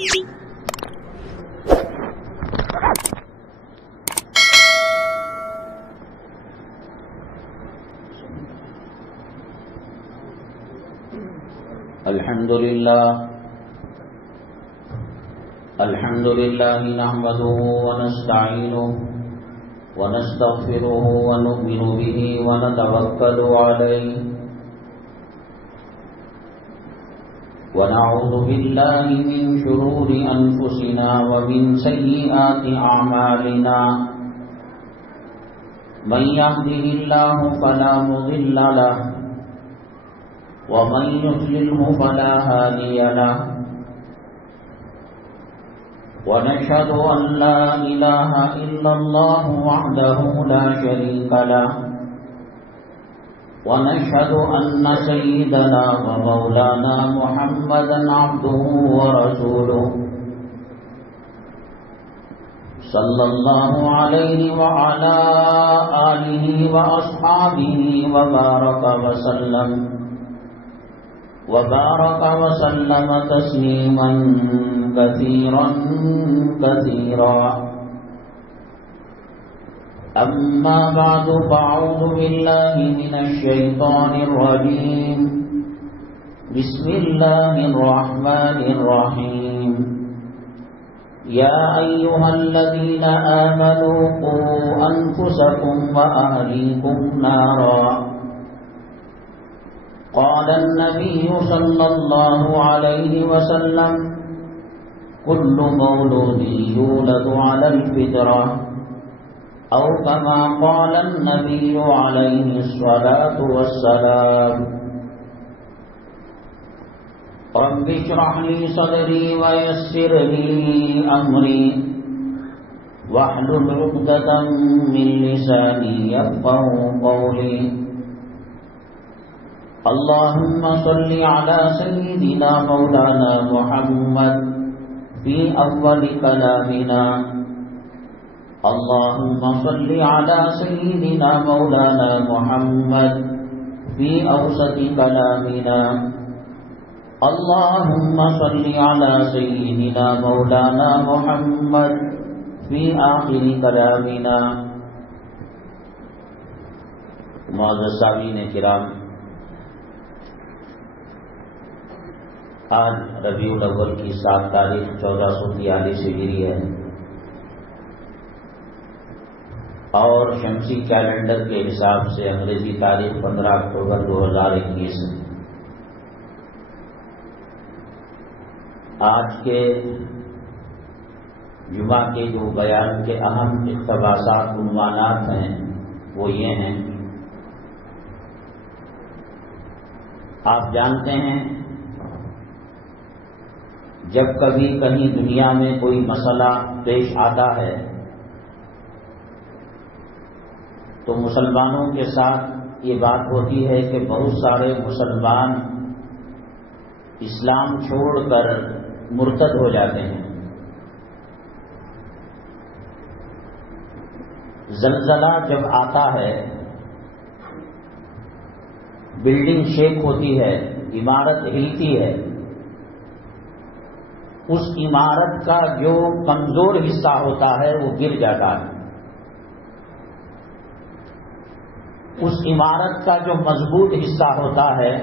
الحمد لله نحمده ونستعينه ونستغفره ونؤمن به ونتوكل عليه ونعوذ بالله من شرور أنفسنا ومن سيئات أعمالنا من يهده الله فلا مضل له ومن يضلله فلا هادي له ونشهد أن لا إله إلا الله وحده لا شريك له ونشهد أن سيدنا ومولانا محمدا عبده ورسوله صلى الله عليه وعلى آله وأصحابه وبارك وسلم تسليما كثيرا كثيرا. أما بعد فأعوذ بالله من الشيطان الرجيم. بسم الله الرحمن الرحيم. يا أيها الذين آمنوا قوا أنفسكم وأهليكم نارا. قال النبي صلى الله عليه وسلم كل مولود يولد على الفطرة أو كما قال النبي عليه الصلاة والسلام. رب اشرح لي صدري ويسر لي أمري واحلل عقدة من لساني يفقهوا قولي. اللهم صل على سيدنا مولانا محمد في أول كلامنا. اللهم صل على سيدنا مولانا محمد في أوسط كلامنا. اللهم صل على سيدنا مولانا محمد في آخر كلامنا. معزز سامعین کرام، آج ربیع الاول کی 7 تاریخ 1443 ہجری ہے اور شمسی کیلنڈر کے حساب سے انگریزی تاریخ 15 اکتوبر 2021 ہے. آج کے جمعہ کے جو بیان کے اہم اقتباسات عنوانات ہیں وہ یہ ہیں. آپ جانتے ہیں جب کبھی کہیں دنیا میں کوئی مسئلہ پیش آتا ہے تو مسلمانوں کے ساتھ یہ بات ہوتی ہے کہ بہت سارے مسلمان اسلام چھوڑ کر مرتد ہو جاتے ہیں. زلزلہ جب آتا ہے، بلڈنگ شیک ہوتی ہے، عمارت ہلتی ہے، اس عمارت کا جو کمزور حصہ ہوتا ہے وہ گر جاتا ہے. اس عمارت کا جو مضبوط حصہ ہوتا ہے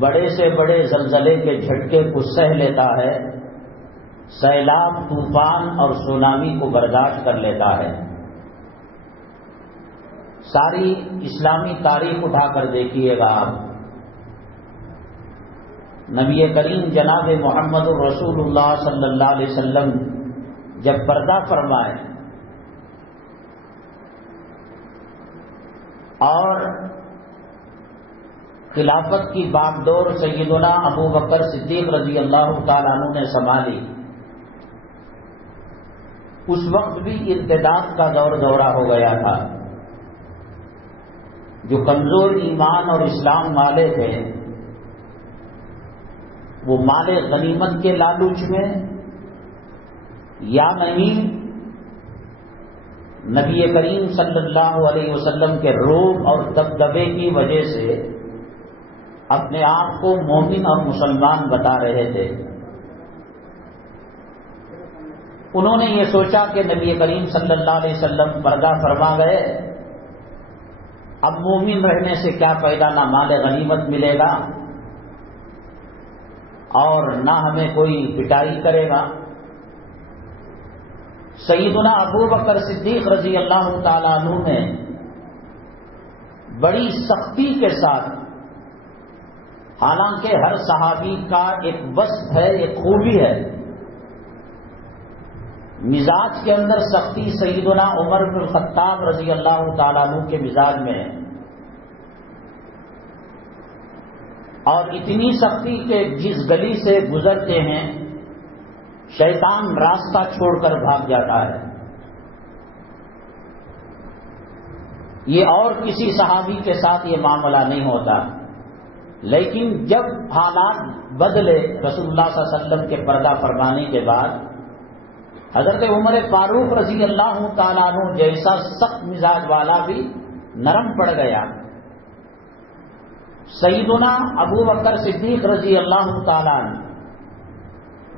بڑے سے بڑے زلزلے کے جھٹکے کو سہ لیتا ہے، سیلاب، طوفان اور سونامی کو برداشت کر لیتا ہے. ساری اسلامی تاریخ اٹھا کر دیکھیے گا آپ، نبی کریم جناب محمد رسول اللہ صلی اللہ علیہ وسلم جب پردہ فرمائے اور خلافت کی باغڈور سیدنا ابو بکر صدیق رضی اللہ تعالیٰ عنہ نے سنبھالی، اس وقت بھی ارتداد کا دورہ ہو گیا تھا. جو کمزور ایمان اور اسلام والے تھے وہ مال غنیمت کے لالچ میں یا نہیں نبی کریم صلی اللہ علیہ وسلم کے روب اور دبدبے کی وجہ سے اپنے آپ کو مومن اور مسلمان بتا رہے تھے. انہوں نے یہ سوچا کہ نبی کریم صلی اللہ علیہ وسلم پردہ فرما گئے، اب مومن رہنے سے کیا فائدہ، نہ مال غنیمت ملے گا اور نہ ہمیں کوئی پٹائی کرے گا۔ سیدنا ابو بکر صدیق رضی اللہ تعالیٰ عنہ نے بڑی سختی کے ساتھ، حالانکہ ہر صحابی کا ایک وصف ہے، ایک خوبی ہے، مزاج کے اندر سختی سیدنا عمر بن الخطاب رضی اللہ تعالیٰ عنہ کے مزاج میں ہے، اور اتنی سختی کہ جس گلی سے گزرتے ہیں شیطان راستہ چھوڑ کر بھاگ جاتا ہے۔ یہ اور کسی صحابی کے ساتھ یہ معاملہ نہیں ہوتا، لیکن جب حالات بدلے رسول اللہ صلی اللہ علیہ وسلم کے پردہ فرمانے کے بعد، حضرت عمر فاروق رضی اللہ تعالیٰ عنہ جیسا سخت مزاج والا بھی نرم پڑ گیا۔ سیدنا ابو بکر صدیق رضی اللہ تعالیٰ عنہ،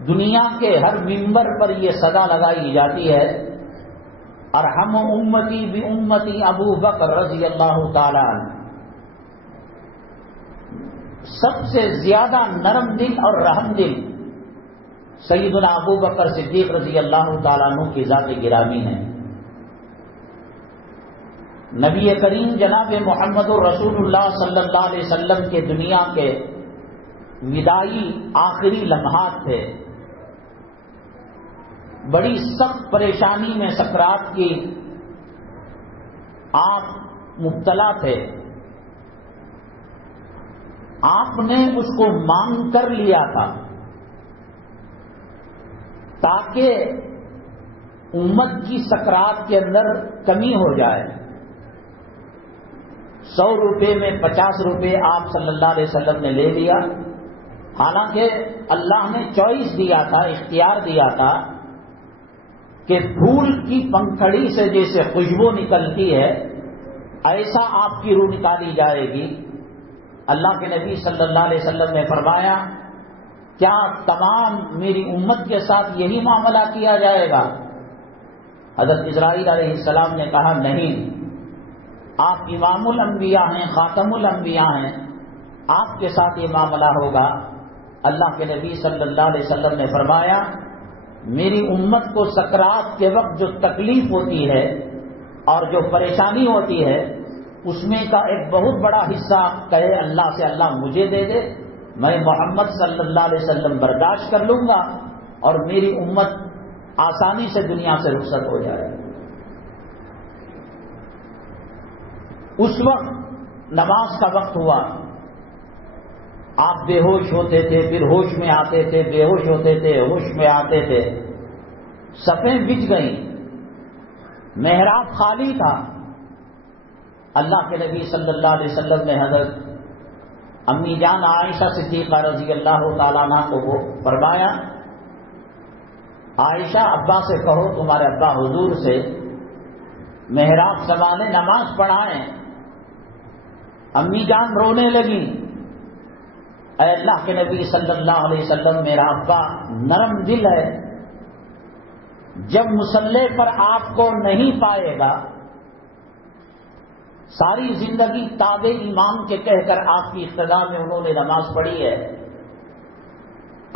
دنیا کے ہر ممبر پر یہ صدا لگائی جاتی ہے، ارحم امتی بامتی ابو بکر رضی اللہ تعالیٰ عنہ، سب سے زیادہ نرم دل اور رحم دل سیدنا ابو بکر صدیق رضی اللہ تعالیٰ عنہ کی ذات گرامی ہے۔ نبی کریم جناب محمد الرسول اللہ صلی اللہ علیہ وسلم کے دنیا کے وداعی آخری لمحات تھے، بڑی سخت پریشانی میں سکرات کی آپ مبتلا تھے، آپ نے اس کو مانگ کر لیا تھا تاکہ امت کی سکرات کے اندر کمی ہو جائے۔ 100 روپے میں 50 روپے آپ صلی اللہ علیہ وسلم نے لے لیا، حالانکہ اللہ نے چوائس دیا تھا، اختیار دیا تھا کہ پھول کی پنکھڑی سے جیسے خوشبو نکلتی ہے ایسا آپ کی روح نکالی جائے گی۔ اللہ کے نبی صلی اللہ علیہ وسلم نے فرمایا، کیا تمام میری امت کے ساتھ یہی معاملہ کیا جائے گا؟ حضرت اسرائیل علیہ السلام نے کہا نہیں، آپ امام الانبیاء ہیں، خاتم الانبیاء ہیں، آپ کے ساتھ یہ معاملہ ہوگا۔ اللہ کے نبی صلی اللہ علیہ وسلم نے فرمایا، میری امت کو سکرات کے وقت جو تکلیف ہوتی ہے اور جو پریشانی ہوتی ہے اس میں کا ایک بہت بڑا حصہ کہے اللہ سے، اللہ مجھے دے دے، میں محمد صلی اللہ علیہ وسلم برداشت کر لوں گا اور میری امت آسانی سے دنیا سے رخصت ہو جائے۔ اس وقت نماز کا وقت ہوا، آپ بے ہوش ہوتے تھے، پھر ہوش میں آتے تھے، بے ہوش ہوتے تھے، ہوش میں آتے تھے، صفیں بچ گئیں، محراب خالی تھا۔ اللہ کے نبی صلی اللہ علیہ وسلم نے حضرت امی جان عائشہ صدیقہ رضی اللہ تعالیٰ عنہ کو وہ فرمایا، عائشہ ابا سے کہو تمہارے ابا حضور سے محراب سنبھالیں، نماز پڑھائیں۔ امی جان رونے لگی، اے اللہ کے نبی صلی اللہ علیہ وسلم، میرا ابا نرم دل ہے، جب مصلی پر آپ کو نہیں پائے گا، ساری زندگی تابع امام کے کہہ کر آپ کی اقتداء میں انہوں نے نماز پڑھی ہے،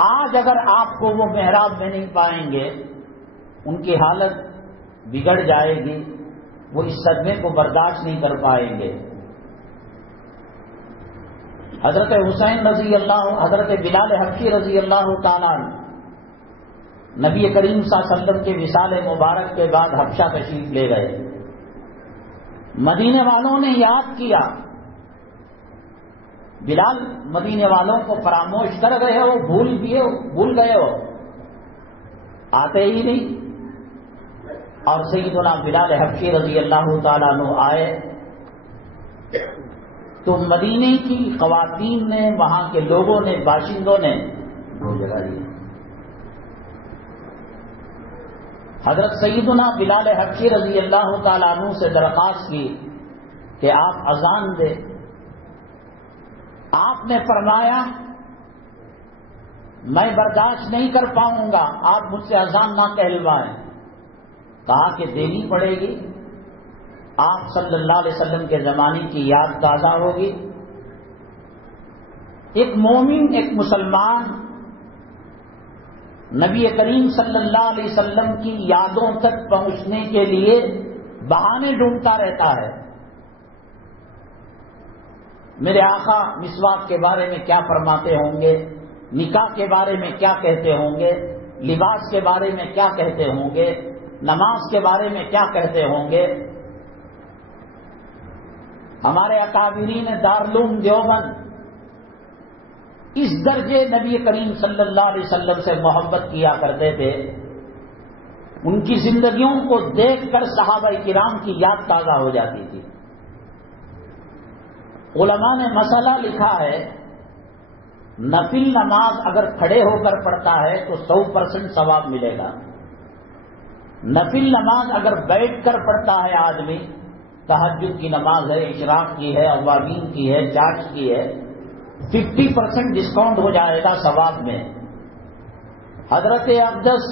آج اگر آپ کو وہ محراب میں نہیں پائیں گے ان کی حالت بگڑ جائے گی، وہ اس صدمے کو برداشت نہیں کر پائیں گے۔ حضرت حسین رضی اللہ، حضرت بلال حبشی رضی اللہ تعالیٰ نبی کریم صلی اللہ علیہ وسلم کے وصال مبارک کے بعد حبشہ تشریف لے گئے۔ مدینے والوں نے یاد کیا، بلال مدینے والوں کو فراموش کر گئے ہو، بھول گئے ہو، آتے ہی نہیں۔ اور سیدنا بلال حبشی رضی اللہ تعالیٰ عنہ آئے تو مدینے کی خواتین نے، وہاں کے لوگوں نے، باشندوں نے وہ جگہ دی۔ حضرت سیدنا بلال حبشی رضی اللہ تعالیٰ عنہ سے درخواست کی کہ آپ اذان دیں۔ آپ نے فرمایا میں برداشت نہیں کر پاؤں گا، آپ مجھ سے اذان نہ کہلوائیں۔ کہا کہ دینی پڑے گی، آپ صلی اللہ علیہ وسلم کے زمانے کی یاد تازہ ہوگی۔ ایک مومن، ایک مسلمان نبی کریم صلی اللہ علیہ وسلم کی یادوں تک پہنچنے کے لیے بہانے ڈھونڈتا رہتا ہے۔ میرے آقا مسواک کے بارے میں کیا فرماتے ہوں گے، نکاح کے بارے میں کیا کہتے ہوں گے، لباس کے بارے میں کیا کہتے ہوں گے، نماز کے بارے میں کیا کہتے ہوں گے۔ ہمارے اکابرین دارالعلوم دیوبند اس درجے نبی کریم صلی اللہ علیہ وسلم سے محبت کیا کرتے تھے، ان کی زندگیوں کو دیکھ کر صحابہ کرام کی یاد تازہ ہو جاتی تھی۔ علماء نے مسئلہ لکھا ہے، نفل نماز اگر کھڑے ہو کر پڑھتا ہے تو 100% ثواب ملے گا، نفل نماز اگر بیٹھ کر پڑھتا ہے آدمی، تہجد کی نماز ہے، اشراق کی ہے، اوابین کی ہے، چاش کی ہے، 50% ڈسکاؤنٹ ہو جائے گا ثواب میں۔ حضرت اقدس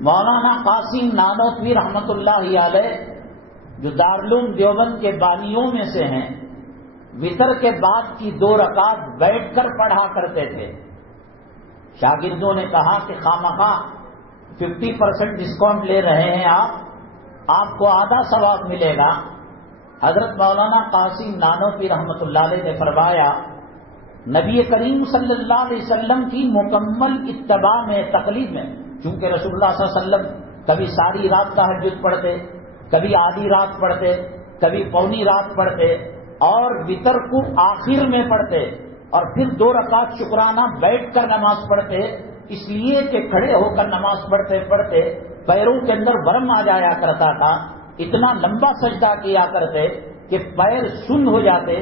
مولانا قاسم نانوتوی رحمت اللہ علیہ جو دارالعلوم دیوبند کے بانیوں میں سے ہیں، وتر کے بعد کی 2 رکعت بیٹھ کر پڑھا کرتے تھے۔ شاگردوں نے کہا کہ خامخواہ 50% ڈسکاؤنٹ لے رہے ہیں آپ کو آدھا ثواب ملے گا۔ حضرت مولانا قاسم نانوتوی رحمت اللہ علیہ نے فرمایا، نبی کریم صلی اللہ علیہ وسلم کی مکمل اتباع میں، تقلید میں، چونکہ رسول اللہ صلی اللہ علیہ وسلم کبھی ساری رات تہجد پڑھتے، کبھی آدھی رات پڑھتے، کبھی پونی رات پڑھتے، اور وتر کو آخر میں پڑھتے، اور پھر 2 رکعت شکرانہ بیٹھ کر نماز پڑھتے، اس لیے کہ کھڑے ہو کر نماز پڑھتے پڑھتے پیروں کے اندر ورم آ جایا کرتا تھا، اتنا لمبا سجدہ کیا کرتے کہ پیر سن ہو جاتے۔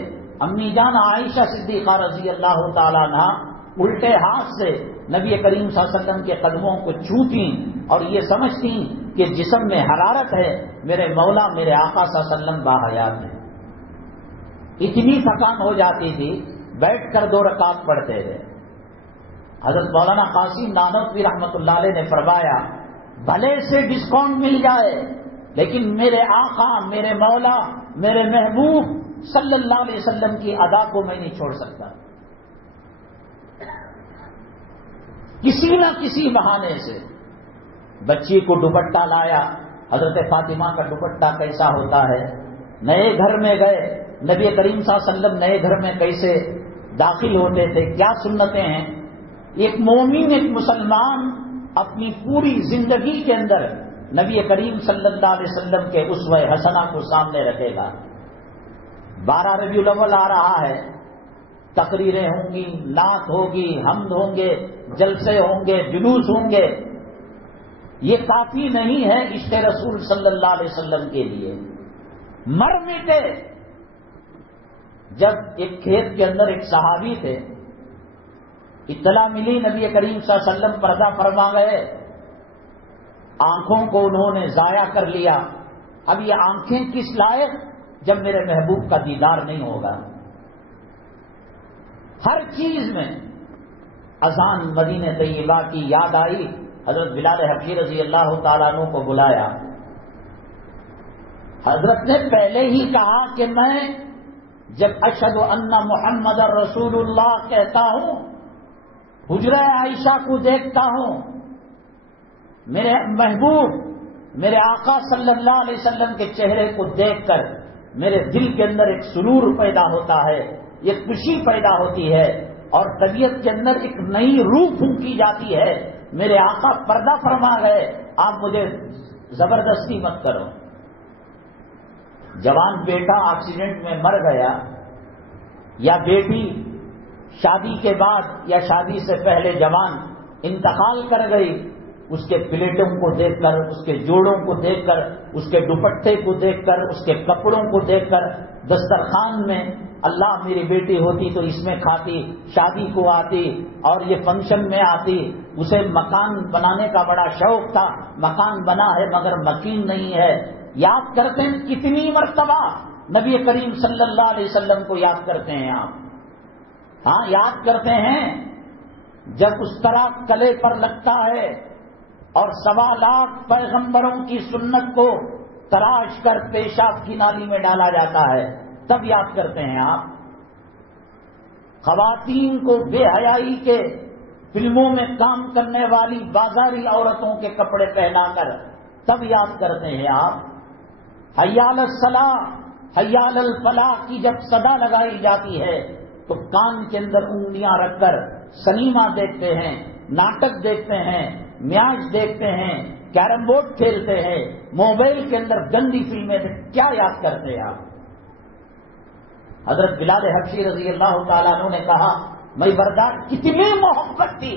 امی جان عائشہ صدیقہ رضی اللہ تعالیٰ عنہ الٹے ہاتھ سے نبی کریم صلی اللہ علیہ وسلم کے قدموں کو چھوتیں اور یہ سمجھتیں کہ جسم میں حرارت ہے، میرے مولا میرے آقا صلی اللہ علیہ وسلم باحیات ہیں۔ اتنی تھکان ہو جاتی تھی، بیٹھ کر 2 رکعت پڑھتے تھے۔ حضرت مولانا قاسم نانوتوی رحمت اللہ علیہ نے فرمایا، بھلے سے ڈسکاؤنٹ مل جائے لیکن میرے آقا، میرے مولا، میرے محبوب صلی اللہ علیہ وسلم کی ادا کو میں نہیں چھوڑ سکتا۔ کسی نہ کسی بہانے سے بچی کو دوپٹہ لایا، حضرت فاطمہ کا دوپٹہ کیسا ہوتا ہے، نئے گھر میں گئے، نبی کریم صلی اللہ علیہ وسلم نئے گھر میں کیسے داخل ہوتے تھے، کیا سنتیں ہیں۔ ایک مومن، ایک مسلمان اپنی پوری زندگی کے اندر نبی کریم صلی اللہ علیہ وسلم کے اسوہ حسنہ کو سامنے رکھے گا۔ 12 ربیع الاول آ رہا ہے، تقریریں ہوں گی، نعت ہوگی، حمد ہوں گے، جلسے ہوں گے، جلوس ہوں گے، یہ کافی نہیں ہے عشق رسول صلی اللہ علیہ وسلم کے لیے۔ مر مٹے۔ جب ایک کھیت کے اندر ایک صحابی تھے، اطلاع ملی نبی کریم صلی اللہ علیہ وسلم پردہ فرما گئے، آنکھوں کو انہوں نے ضائع کر لیا۔ اب یہ آنکھیں کس لائق جب میرے محبوب کا دیدار نہیں ہوگا۔ ہر چیز میں اذان مدینہ طیبہ کی یاد آئی، حضرت بلال حبشی رضی اللہ تعالیٰ عنہ کو بلایا۔ حضرت نے پہلے ہی کہا کہ میں جب اشہد ان محمد رسول اللہ کہتا ہوں، حجرہ عائشہ کو دیکھتا ہوں، میرے محبوب میرے آقا صلی اللہ علیہ وسلم کے چہرے کو دیکھ کر میرے دل کے اندر ایک سرور پیدا ہوتا ہے، ایک خوشی پیدا ہوتی ہے، اور طبیعت کے اندر ایک نئی روح پھونکی جاتی ہے۔ میرے آقا پردہ فرما گئے، آپ مجھے زبردستی مت کرو۔ جوان بیٹا ایکسیڈنٹ میں مر گیا، یا بیٹی شادی کے بعد یا شادی سے پہلے جوان انتقال کر گئی، اس کے پلیٹوں کو دیکھ کر، اس کے جوڑوں کو دیکھ کر، اس کے دوپٹے کو دیکھ کر، اس کے کپڑوں کو دیکھ کر، دسترخوان میں اللہ میری بیٹی ہوتی تو اس میں کھاتی، شادی کو آتی اور یہ فنکشن میں آتی۔ اسے مکان بنانے کا بڑا شوق تھا، مکان بنا ہے مگر مکین نہیں ہے۔ یاد کرتے ہیں کتنی مرتبہ نبی کریم صلی اللہ علیہ وسلم کو یاد کرتے ہیں آپ؟ ہاں، یاد کرتے ہیں۔ جب اس طرح کلے پر لگتا ہے اور 1.25 لاکھ پیغمبروں کی سنت کو تراش کر پیشاب کی نالی میں ڈالا جاتا ہے، تب یاد کرتے ہیں آپ؟ خواتین کو بے حیائی کے فلموں میں کام کرنے والی بازاری عورتوں کے کپڑے پہنا کر تب یاد کرتے ہیں آپ؟ حی علی الصلاۃ حی علی الفلاح کی جب صدا لگائی جاتی ہے تو کان کے اندر انگلیاں رکھ کر سنیما دیکھتے ہیں، ناٹک دیکھتے ہیں، میاج دیکھتے ہیں، کیرم بورڈ کھیلتے ہیں، موبائل کے اندر گندی فلمیں کیا یاد کرتے ہیں آپ؟ حضرت بلال حبشی رضی اللہ تعالیٰ عنہ نے کہا، میں برداشت کتنی محبت تھی،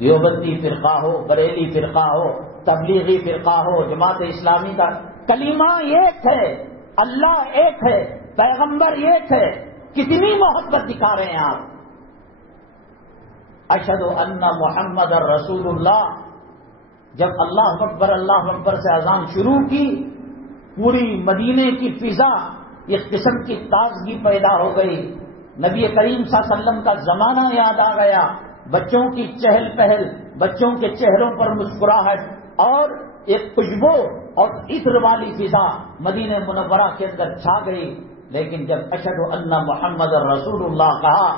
دیوبندی فرقہ ہو، بریلی فرقہ ہو، تبلیغی فرقہ ہو، جماعت اسلامی کا کلمہ ایک ہے، اللہ ایک ہے، پیغمبر ایک ہے، کتنی محبت دکھا رہے ہیں آپ؟ اشہد ان محمد رسول اللہ، جب اللہ اکبر سے اذان شروع کی، پوری مدینے کی فضا ایک قسم کی تازگی پیدا ہو گئی، نبی کریم صلی اللہ علیہ وسلم کا زمانہ یاد آ گیا، بچوں کی چہل پہل، بچوں کے چہروں پر مسکراہٹ اور ایک خوشبو اور عطر والی فضا مدینہ منورہ کے اندر چھا گئی۔ لیکن جب اشہد ان محمد رسول اللہ کہا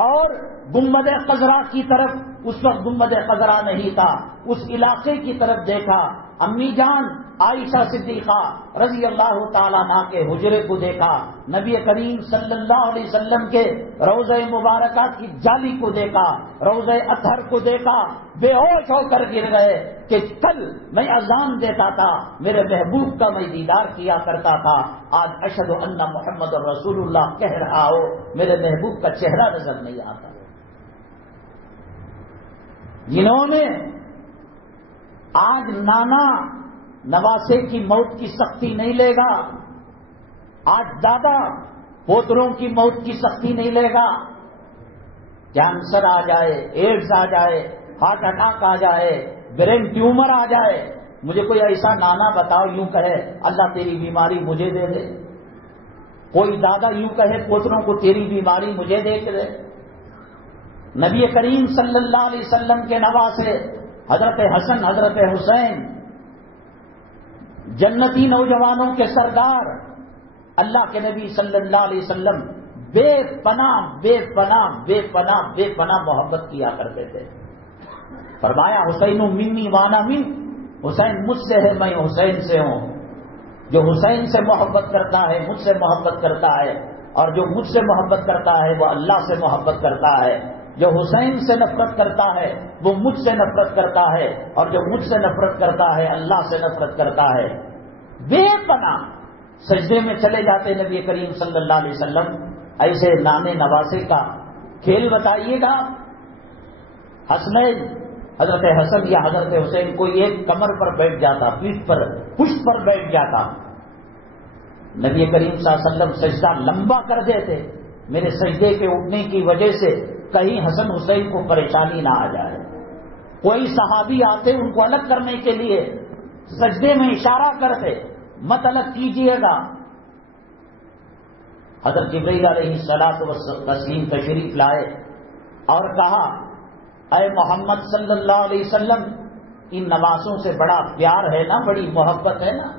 اور گنبد خضرا کی طرف، اس وقت گنبد خضرا نہیں تھا، اس علاقے کی طرف دیکھا، امی جان عائشہ صدیقہ رضی اللہ تعالیٰ عنہ کے حجرے کو دیکھا، نبی کریم صلی اللہ علیہ وسلم کے روضہ مبارکہ کی جالی کو دیکھا، روضہ اطہر کو دیکھا، بے ہوش ہو کر گر گئے کہ کل میں اذان دیتا تھا، میرے محبوب کا میں دیدار کیا کرتا تھا، آج اشہد ان محمد رسول اللہ کہہ رہا ہو، میرے محبوب کا چہرہ نظر نہیں آتا۔ جنہوں نے آج نانا نواسے کی موت کی سختی نہیں لے گا، آج دادا پوتروں کی موت کی سختی نہیں لے گا، کینسر آ جائے، ایڈز آ جائے، ہارٹ اٹیک آ جائے، برین ٹیومر آ جائے، مجھے کوئی ایسا نانا بتاؤ یوں کہے اللہ تیری بیماری مجھے دے دے، کوئی دادا یوں کہے پوتروں کو تیری بیماری مجھے دے دے۔ نبی کریم صلی اللہ علیہ وسلم کے نواسے حضرت حسن، حضرت حسین، جنتی نوجوانوں کے سردار، اللہ کے نبی صلی اللہ علیہ وسلم بے پناہ بے پناہ بے پناہ بے پناہ محبت کیا کرتے تھے۔ فرمایا حسین منی وانا من، حسین مجھ سے ہے میں حسین سے ہوں، جو حسین سے محبت کرتا ہے مجھ سے محبت کرتا ہے، اور جو مجھ سے محبت کرتا ہے وہ اللہ سے محبت کرتا ہے، جو حسین سے نفرت کرتا ہے وہ مجھ سے نفرت کرتا ہے، اور جو مجھ سے نفرت کرتا ہے اللہ سے نفرت کرتا ہے۔ بے پناہ سجدے میں چلے جاتے نبی کریم صلی اللہ علیہ وسلم۔ ایسے نانے نواسے کا کھیل بتائیے گا، حسنین حضرت حسن یا حضرت حسین کوئی ایک کمر پر بیٹھ جاتا، پیٹھ پر پشت پر بیٹھ جاتا، نبی کریم صلی اللہ علیہ وسلم سجدہ لمبا کر دیتے، میرے سجدے کے اٹھنے کی وجہ سے کہیں حسن حسین کو پریشانی نہ آ جائے۔ کوئی صحابی آتے ان کو الگ کرنے کے لیے سجدے میں اشارہ کرتے، مت الگ کیجیے گا۔ حضرت جبرائیل علیہ الصلوۃ والتسلیم تشریف لائے اور کہا اے محمد صلی اللہ علیہ وسلم، ان نواسوں سے بڑا پیار ہے نا، بڑی محبت ہے نا؟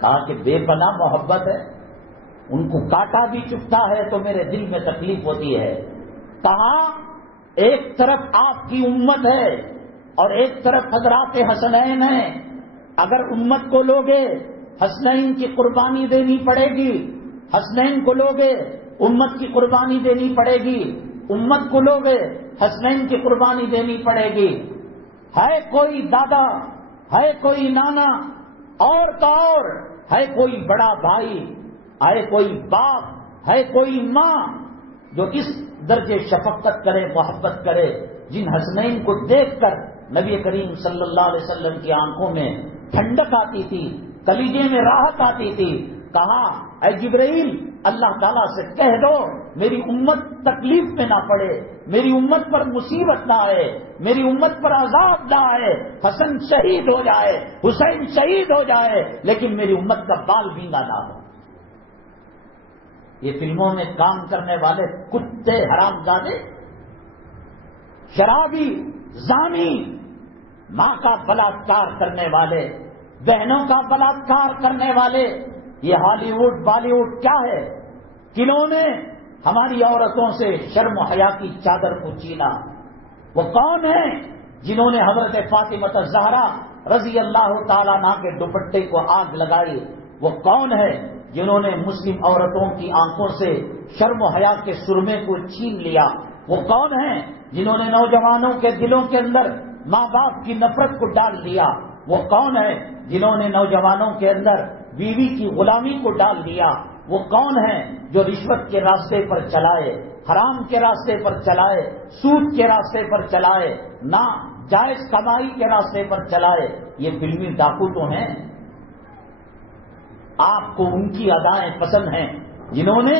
کہا کہ بے پناہ محبت ہے، ان کو کاٹا بھی چبھتا ہے تو میرے دل میں تکلیف ہوتی ہے۔ کہا ایک طرف آپ کی امت ہے اور ایک طرف حضرات حسنین ہیں، اگر امت کو لوگے حسنین کی قربانی دینی پڑے گی، حسنین کو لوگے امت کی قربانی دینی پڑے گی، امت کو لوگے حسنین کی قربانی دینی پڑے گی۔ ہے کوئی دادا، ہے کوئی نانا، اور تو اور ہے کوئی بڑا بھائی، ہے کوئی باپ، ہے کوئی ماں جو اس درجے شفقت کرے، محبت کرے، جن حسنین کو دیکھ کر نبی کریم صلی اللہ علیہ وسلم کی آنکھوں میں ٹھنڈک آتی تھی، کلیجے میں راحت آتی تھی۔ کہا اے جبرائیل، اللہ تعالیٰ سے کہہ دو میری امت تکلیف میں نہ پڑے، میری امت پر مصیبت نہ آئے، میری امت پر عذاب نہ آئے، حسن شہید ہو جائے، حسین شہید ہو جائے، لیکن میری امت کا بال بینگا نہ ہو۔ یہ فلموں میں کام کرنے والے کتے حرام زادے شرابی، زانی، ماں کا بلاత్కాر کرنے والے، بہنوں کا بلاత్కాر کرنے والے، یہ ہالی ووڈ بالی ووڈ کیا ہے؟ کنہوں نے ہماری عورتوں سے شرم و حیا کی چادر کو چھینا؟ وہ کون ہیں جنہوں نے حضرت فاطمہ الزہرا رضی اللہ تعالیٰ عنہا کے دوپٹے کو آگ لگائی؟ وہ کون ہے جنہوں نے مسلم عورتوں کی آنکھوں سے شرم و حیا کے سرمے کو چھین لیا؟ وہ کون ہیں جنہوں نے نوجوانوں کے دلوں کے اندر ماں باپ کی نفرت کو ڈال دیا؟ وہ کون ہے جنہوں نے نوجوانوں کے اندر بیوی کی غلامی کو ڈال دیا؟ وہ کون ہیں جو رشوت کے راستے پر چلائے، حرام کے راستے پر چلائے، سود کے راستے پر چلائے، نہ جائز کمائی کے راستے پر چلائے؟ یہ فلمی ڈاکو تو ہیں۔ آپ کو ان کی ادائیں پسند ہیں جنہوں نے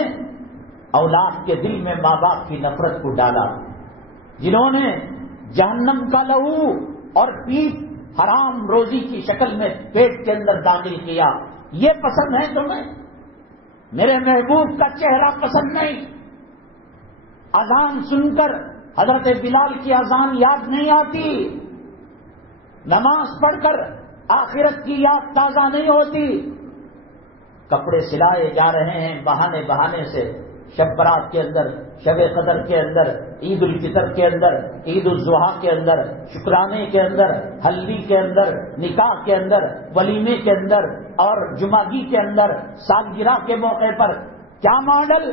اولاد کے دل میں ماں باپ کی نفرت کو ڈالا، جنہوں نے جہنم کا لہو اور پیپ حرام روزی کی شکل میں پیٹ کے اندر داخل کیا، یہ پسند ہے تمہیں؟ میرے محبوب کا چہرہ پسند نہیں؟ اذان سن کر حضرت بلال کی اذان یاد نہیں آتی؟ نماز پڑھ کر آخرت کی یاد تازہ نہیں ہوتی؟ کپڑے سلائے جا رہے ہیں بہانے بہانے سے، شب برات کے اندر، شب قدر کے اندر، عید الفطر کے اندر، عید الاضحیٰ کے اندر، شکرانے کے اندر، ہلدی کے اندر، نکاح کے اندر، ولیمے کے اندر اور جمعگی کے اندر، سالگرہ کے موقع پر کیا ماڈل؟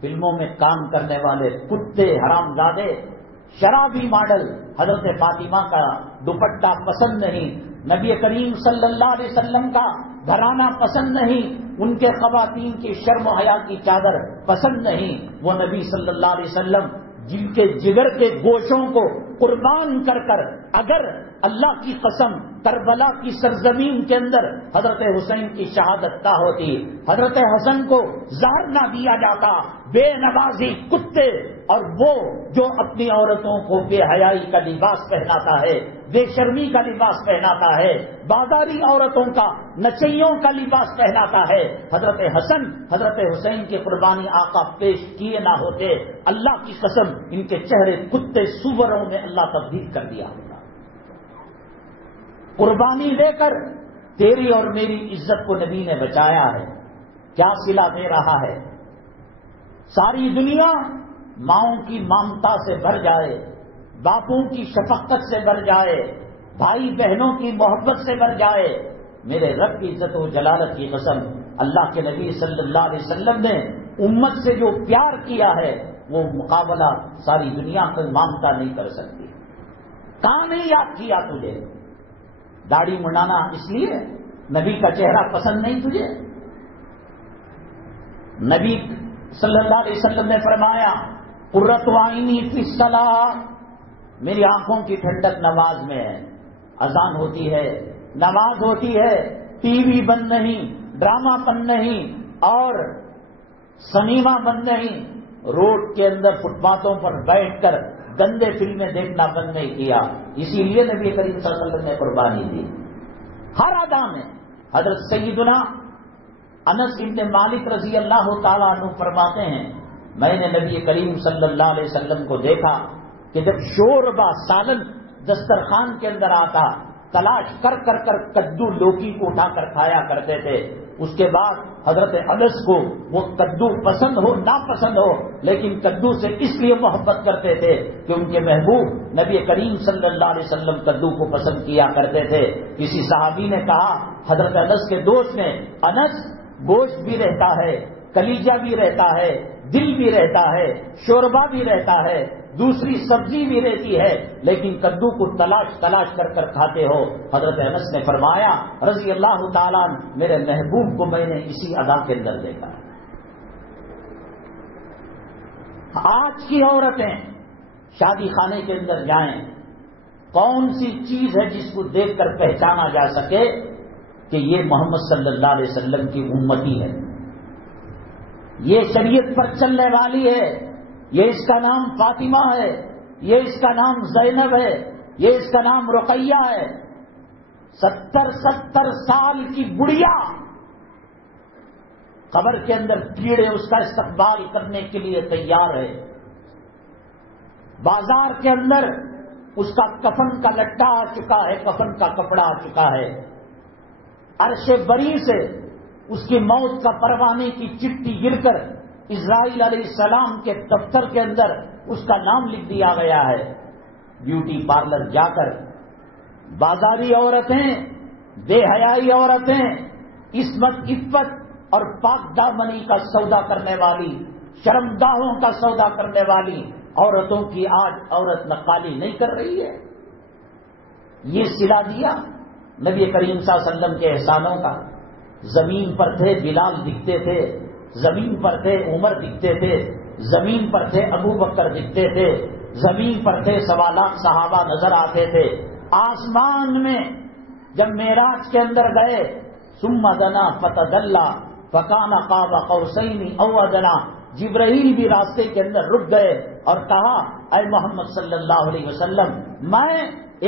فلموں میں کام کرنے والے کتے حرامزادے، شرابی ماڈل۔ حضرت فاطمہ کا دوپٹہ پسند نہیں، نبی کریم صلی اللہ علیہ وسلم کا گھرانہ پسند نہیں، ان کے خواتین کی شرم و حیا کی چادر پسند نہیں۔ وہ نبی صلی اللہ علیہ وسلم جن کے جگر کے گوشوں کو قربان کر کر اگر اللہ کی قسم کربلا کی سرزمین کے اندر حضرت حسین کی شہادت نہ ہوتی، حضرت حسن کو زہر نہ دیا جاتا، بے نوازی کتے اور وہ جو اپنی عورتوں کو بے حیائی کا لباس پہناتا ہے، بے شرمی کا لباس پہناتا ہے، بازاری عورتوں کا نچیوں کا لباس پہناتا ہے، حضرت حسن حضرت حسین کے قربانی آقا پیش کیے نہ ہوتے، اللہ کی قسم ان کے چہرے کتے سوروں میں اللہ تبدیل کر دیا ہوتا۔ قربانی دے کر تیری اور میری عزت کو نبی نے بچایا ہے، کیا صلہ دے رہا ہے؟ ساری دنیا ماؤں کی ممتا سے بھر جائے، باپوں کی شفقت سے بھر جائے، بھائی بہنوں کی محبت سے بھر جائے، میرے رب کی عزت و جلالت کی قسم اللہ کے نبی صلی اللہ علیہ وسلم نے امت سے جو پیار کیا ہے وہ مقابلہ ساری دنیا کو مانتا نہیں کر سکتی۔ کہاں نہیں یاد کیا تجھے؟ داڑھی منڈانا اس لیے نبی کا چہرہ پسند نہیں تجھے؟ نبی صلی اللہ علیہ وسلم نے فرمایا قرۃ عینی فی الصلاۃ، میری آنکھوں کی ٹھنڈک نماز میں ہے۔ اذان ہوتی ہے، نماز ہوتی ہے، ٹی وی بند نہیں، ڈرامہ بند نہیں اور سنیما بند نہیں، روڈ کے اندر فٹ پاتھوں پر بیٹھ کر گندے فلمیں دیکھنا بند نہیں کیا۔ اسی لیے نبی کریم صلی اللہ علیہ وسلم نے قربانی دی ہر ادا میں۔ حضرت سیدنا انس بن مالک رضی اللہ تعالیٰ عنہ فرماتے ہیں میں نے نبی کریم صلی اللہ علیہ وسلم کو دیکھا کہ جب شوربہ سالن دسترخوان کے اندر آتا تلاش کر کر کر کدو لوکی کو اٹھا کر کھایا کرتے تھے۔ اس کے بعد حضرت انس کو وہ کدو پسند ہو ناپسند ہو لیکن کدو سے اس لیے محبت کرتے تھے کہ ان کے محبوب نبی کریم صلی اللہ علیہ وسلم کدو کو پسند کیا کرتے تھے۔ کسی صحابی نے کہا حضرت انس کے دوست نے، انس گوشت بھی رہتا ہے، کلیجہ بھی رہتا ہے، دل بھی رہتا ہے، شوربہ بھی رہتا ہے، دوسری سبزی بھی رہتی ہے لیکن کدو کو تلاش کر کر کھاتے ہو۔ حضرت انس نے فرمایا رضی اللہ تعالیٰ میرے محبوب کو میں نے اسی ادا کے اندر دیکھا۔ آج کی عورتیں شادی خانے کے اندر جائیں، کون سی چیز ہے جس کو دیکھ کر پہچانا جا سکے کہ یہ محمد صلی اللہ علیہ وسلم کی امتی ہے، یہ شریعت پر چلنے والی ہے، یہ اس کا نام فاطمہ ہے، یہ اس کا نام زینب ہے، یہ اس کا نام رقیہ ہے۔ 70 سال کی بڑھیا قبر کے اندر کیڑے اس کا استقبال کرنے کے لیے تیار ہے۔ بازار کے اندر اس کا کفن کا لٹا آ چکا ہے، کفن کا کپڑا آ چکا ہے، عرش بری سے اس کی موت کا پروانے کی چٹھی گر کر اسرائیل علیہ السلام کے دفتر کے اندر اس کا نام لکھ دیا گیا ہے۔ بیوٹی پارلر جا کر بازاری عورتیں، بے حیائی عورتیں، عصمت عفت اور پاک دامنی کا سودا کرنے والی، شرمگاہوں کا سودا کرنے والی عورتوں کی آج عورت نقالی نہیں کر رہی ہے۔ یہ صلہ دیا نبی کریم صلی اللہ علیہ وسلم کے احسانوں کا۔ زمین پر تھے بلال دکھتے تھے، زمین پر تھے عمر دکھتے تھے، زمین پر تھے ابو بکر دکھتے تھے، زمین پر تھے 1.25 لاکھ صحابہ نظر آتے تھے۔ آسمان میں جب معراج کے اندر گئے، ثم دنا فتدلی فکان قاب قوسین او ادنی، جبرائیل بھی راستے کے اندر رک گئے اور کہا اے محمد صلی اللہ علیہ وسلم، میں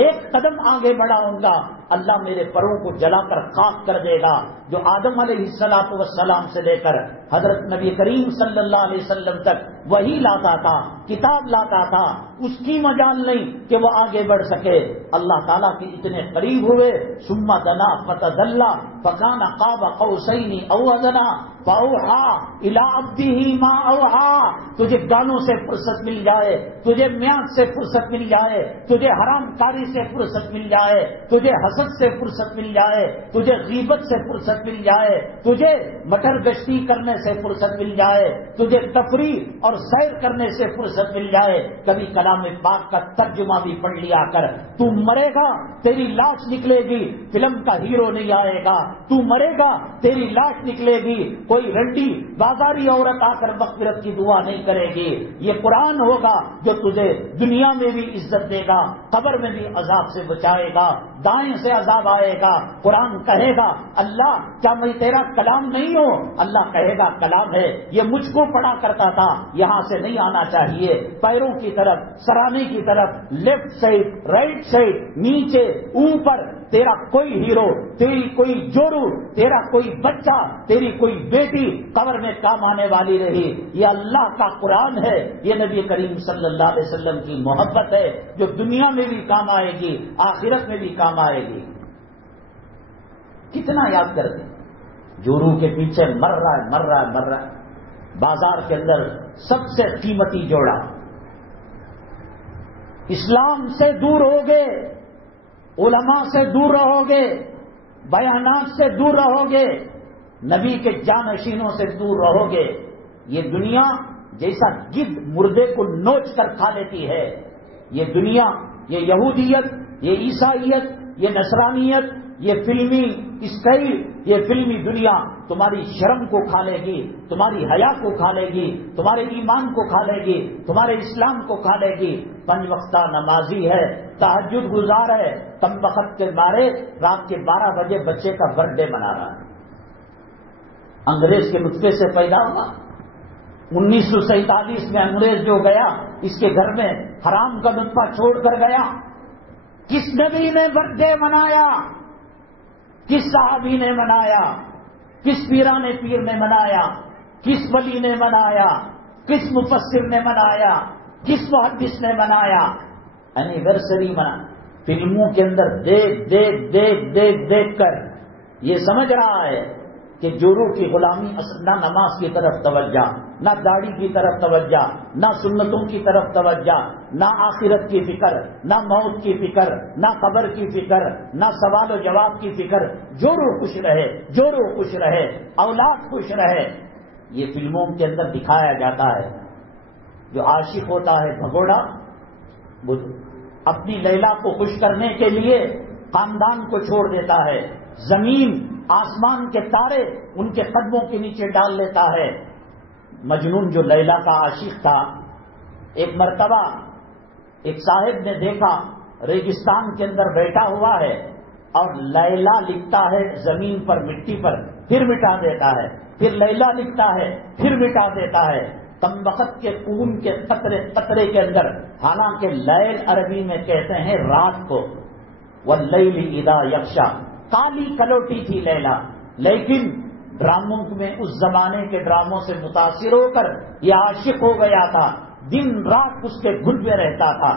ایک قدم آگے بڑھاؤں گا، اللہ میرے پروں کو جلا کر خاک کر دے گا۔ جو آدم علیہ السلام سے لے کر حضرت نبی کریم صلی اللہ علیہ وسلم تک وہی لاتا تھا، کتاب لاتا تھا، اس کی مجال نہیں کہ وہ آگے بڑھ سکے۔ اللہ تعالیٰ کے اتنے قریب ہوئے، ثم دنا فتدلی فکان قاب قوسین او ادنی فاوحی الی عبدہ ما اوحی۔ تجھے گانوں سے فرصت مل جائے، تجھے میاد سے فرصت مل جائے، تجھے حرام کاری سے فرصت مل جائے، تجھے حسد سے فرصت مل جائے، تجھے غیبت سے فرصت مل جائے، تجھے مٹر گشتی کرنے سے فرصت مل جائے، تجھے تفریح اور سیر کرنے سے فرصت مل جائے، کبھی کلام پاک کا ترجمہ بھی پڑھ لیا کر۔ تو مرے گا تیری لاش نکلے گی، فلم کا ہیرو نہیں آئے گا، تو مرے گا تیری لاش نکلے گی، کوئی رنڈی بازاری عورت آ کر مغفرت کی دعا نہیں کرے گی۔ یہ قرآن ہوگا جو تجھے دنیا میں بھی عزت دے گا، قبر میں بھی عذاب سے بچائے گا، دائیں سے عذاب آئے گا۔ قرآن کہے گا اللہ کیا میں تیرا کلام نہیں ہوں؟ اللہ کہے گا کلام ہے، یہ مجھ کو پڑھا کرتا تھا، یہاں سے نہیں آنا چاہیے، پیروں کی طرف، سرانے کی طرف، لیفٹ سائڈ، رائٹ سائڈ، نیچے، اوپر، تیرا کوئی ہیرو، تیری کوئی جورو، تیرا کوئی بچہ، تیری کوئی بیٹی قبر میں کام آنے والی رہی۔ یہ اللہ کا قرآن ہے، یہ نبی کریم صلی اللہ علیہ وسلم کی محبت ہے جو دنیا میں بھی کام آئے گی، آخرت میں بھی کام آئے گی۔ کتنا یاد کر دیں، جورو کے پیچھے مر رہا ہے، بازار کے اندر سب سے قیمتی جوڑا، اسلام سے دور ہو گے، علماء سے دور رہو گے، بیانات سے دور رہو گے، نبی کے جانشینوں سے دور رہو گے۔ یہ دنیا جیسا گدھ مردے کو نوچ کر کھا لیتی ہے، یہ دنیا، یہ یہودیت، یہ عیسائیت، یہ نصرانیت، یہ فلمی اسٹائل، یہ فلمی دنیا تمہاری شرم کو کھا لے گی، تمہاری حیا کو کھا لے گی، تمہارے ایمان کو کھا لے گی، تمہارے اسلام کو کھا لے گی۔ 5 وقتہ نمازی ہے، تہجد گزار ہے، کم وقت کے مارے رات کے 12 بجے بچے کا برتھ ڈے منا رہا ہے۔ انگریز کے نطفے سے پیدا ہوا، 1947 میں انگریز جو گیا اس کے گھر میں حرام کا نطفہ چھوڑ کر گیا۔ کس نبی نے برتھ ڈے منایا؟ کس صحابی نے منایا؟ کس پیران پیر نے منایا؟ کس ولی نے منایا؟ کس مفسر نے منایا؟ کس محدث نے منایا؟ اینیورسری منا، فلموں کے اندر دیکھ کر یہ سمجھ رہا ہے کہ جورو کی غلامی، نہ نماز کی طرف توجہ، نہ داڑھی کی طرف توجہ، نہ سنتوں کی طرف توجہ، نہ آخرت کی فکر، نہ موت کی فکر، نہ قبر کی فکر، نہ سوال و جواب کی فکر۔ جورو خوش رہے، جورو خوش رہے، اولاد خوش رہے، یہ فلموں کے اندر دکھایا جاتا ہے۔ جو عاشق ہوتا ہے بھگوڑا، وہ اپنی لیلا کو خوش کرنے کے لیے خاندان کو چھوڑ دیتا ہے، زمین آسمان کے تارے ان کے قدموں کے نیچے ڈال لیتا ہے۔ مجنون جو لیلا کا عاشق تھا، ایک مرتبہ ایک صاحب نے دیکھا ریگستان کے اندر بیٹھا ہوا ہے اور لیلا لکھتا ہے زمین پر، مٹی پر، پھر مٹا دیتا ہے، پھر لیلا لکھتا ہے، پھر مٹا دیتا ہے۔ کم وقت کے خون کے قطرے قطرے کے اندر، حالانکہ لیل عربی میں کہتے ہیں رات کو، واللیل اذا یغشا، کالی کلوٹی تھی لیلا، لیکن ڈراموں میں، اس زمانے کے ڈراموں سے متاثر ہو کر یہ عاشق ہو گیا تھا۔ دن رات اس کے گھن میں رہتا تھا.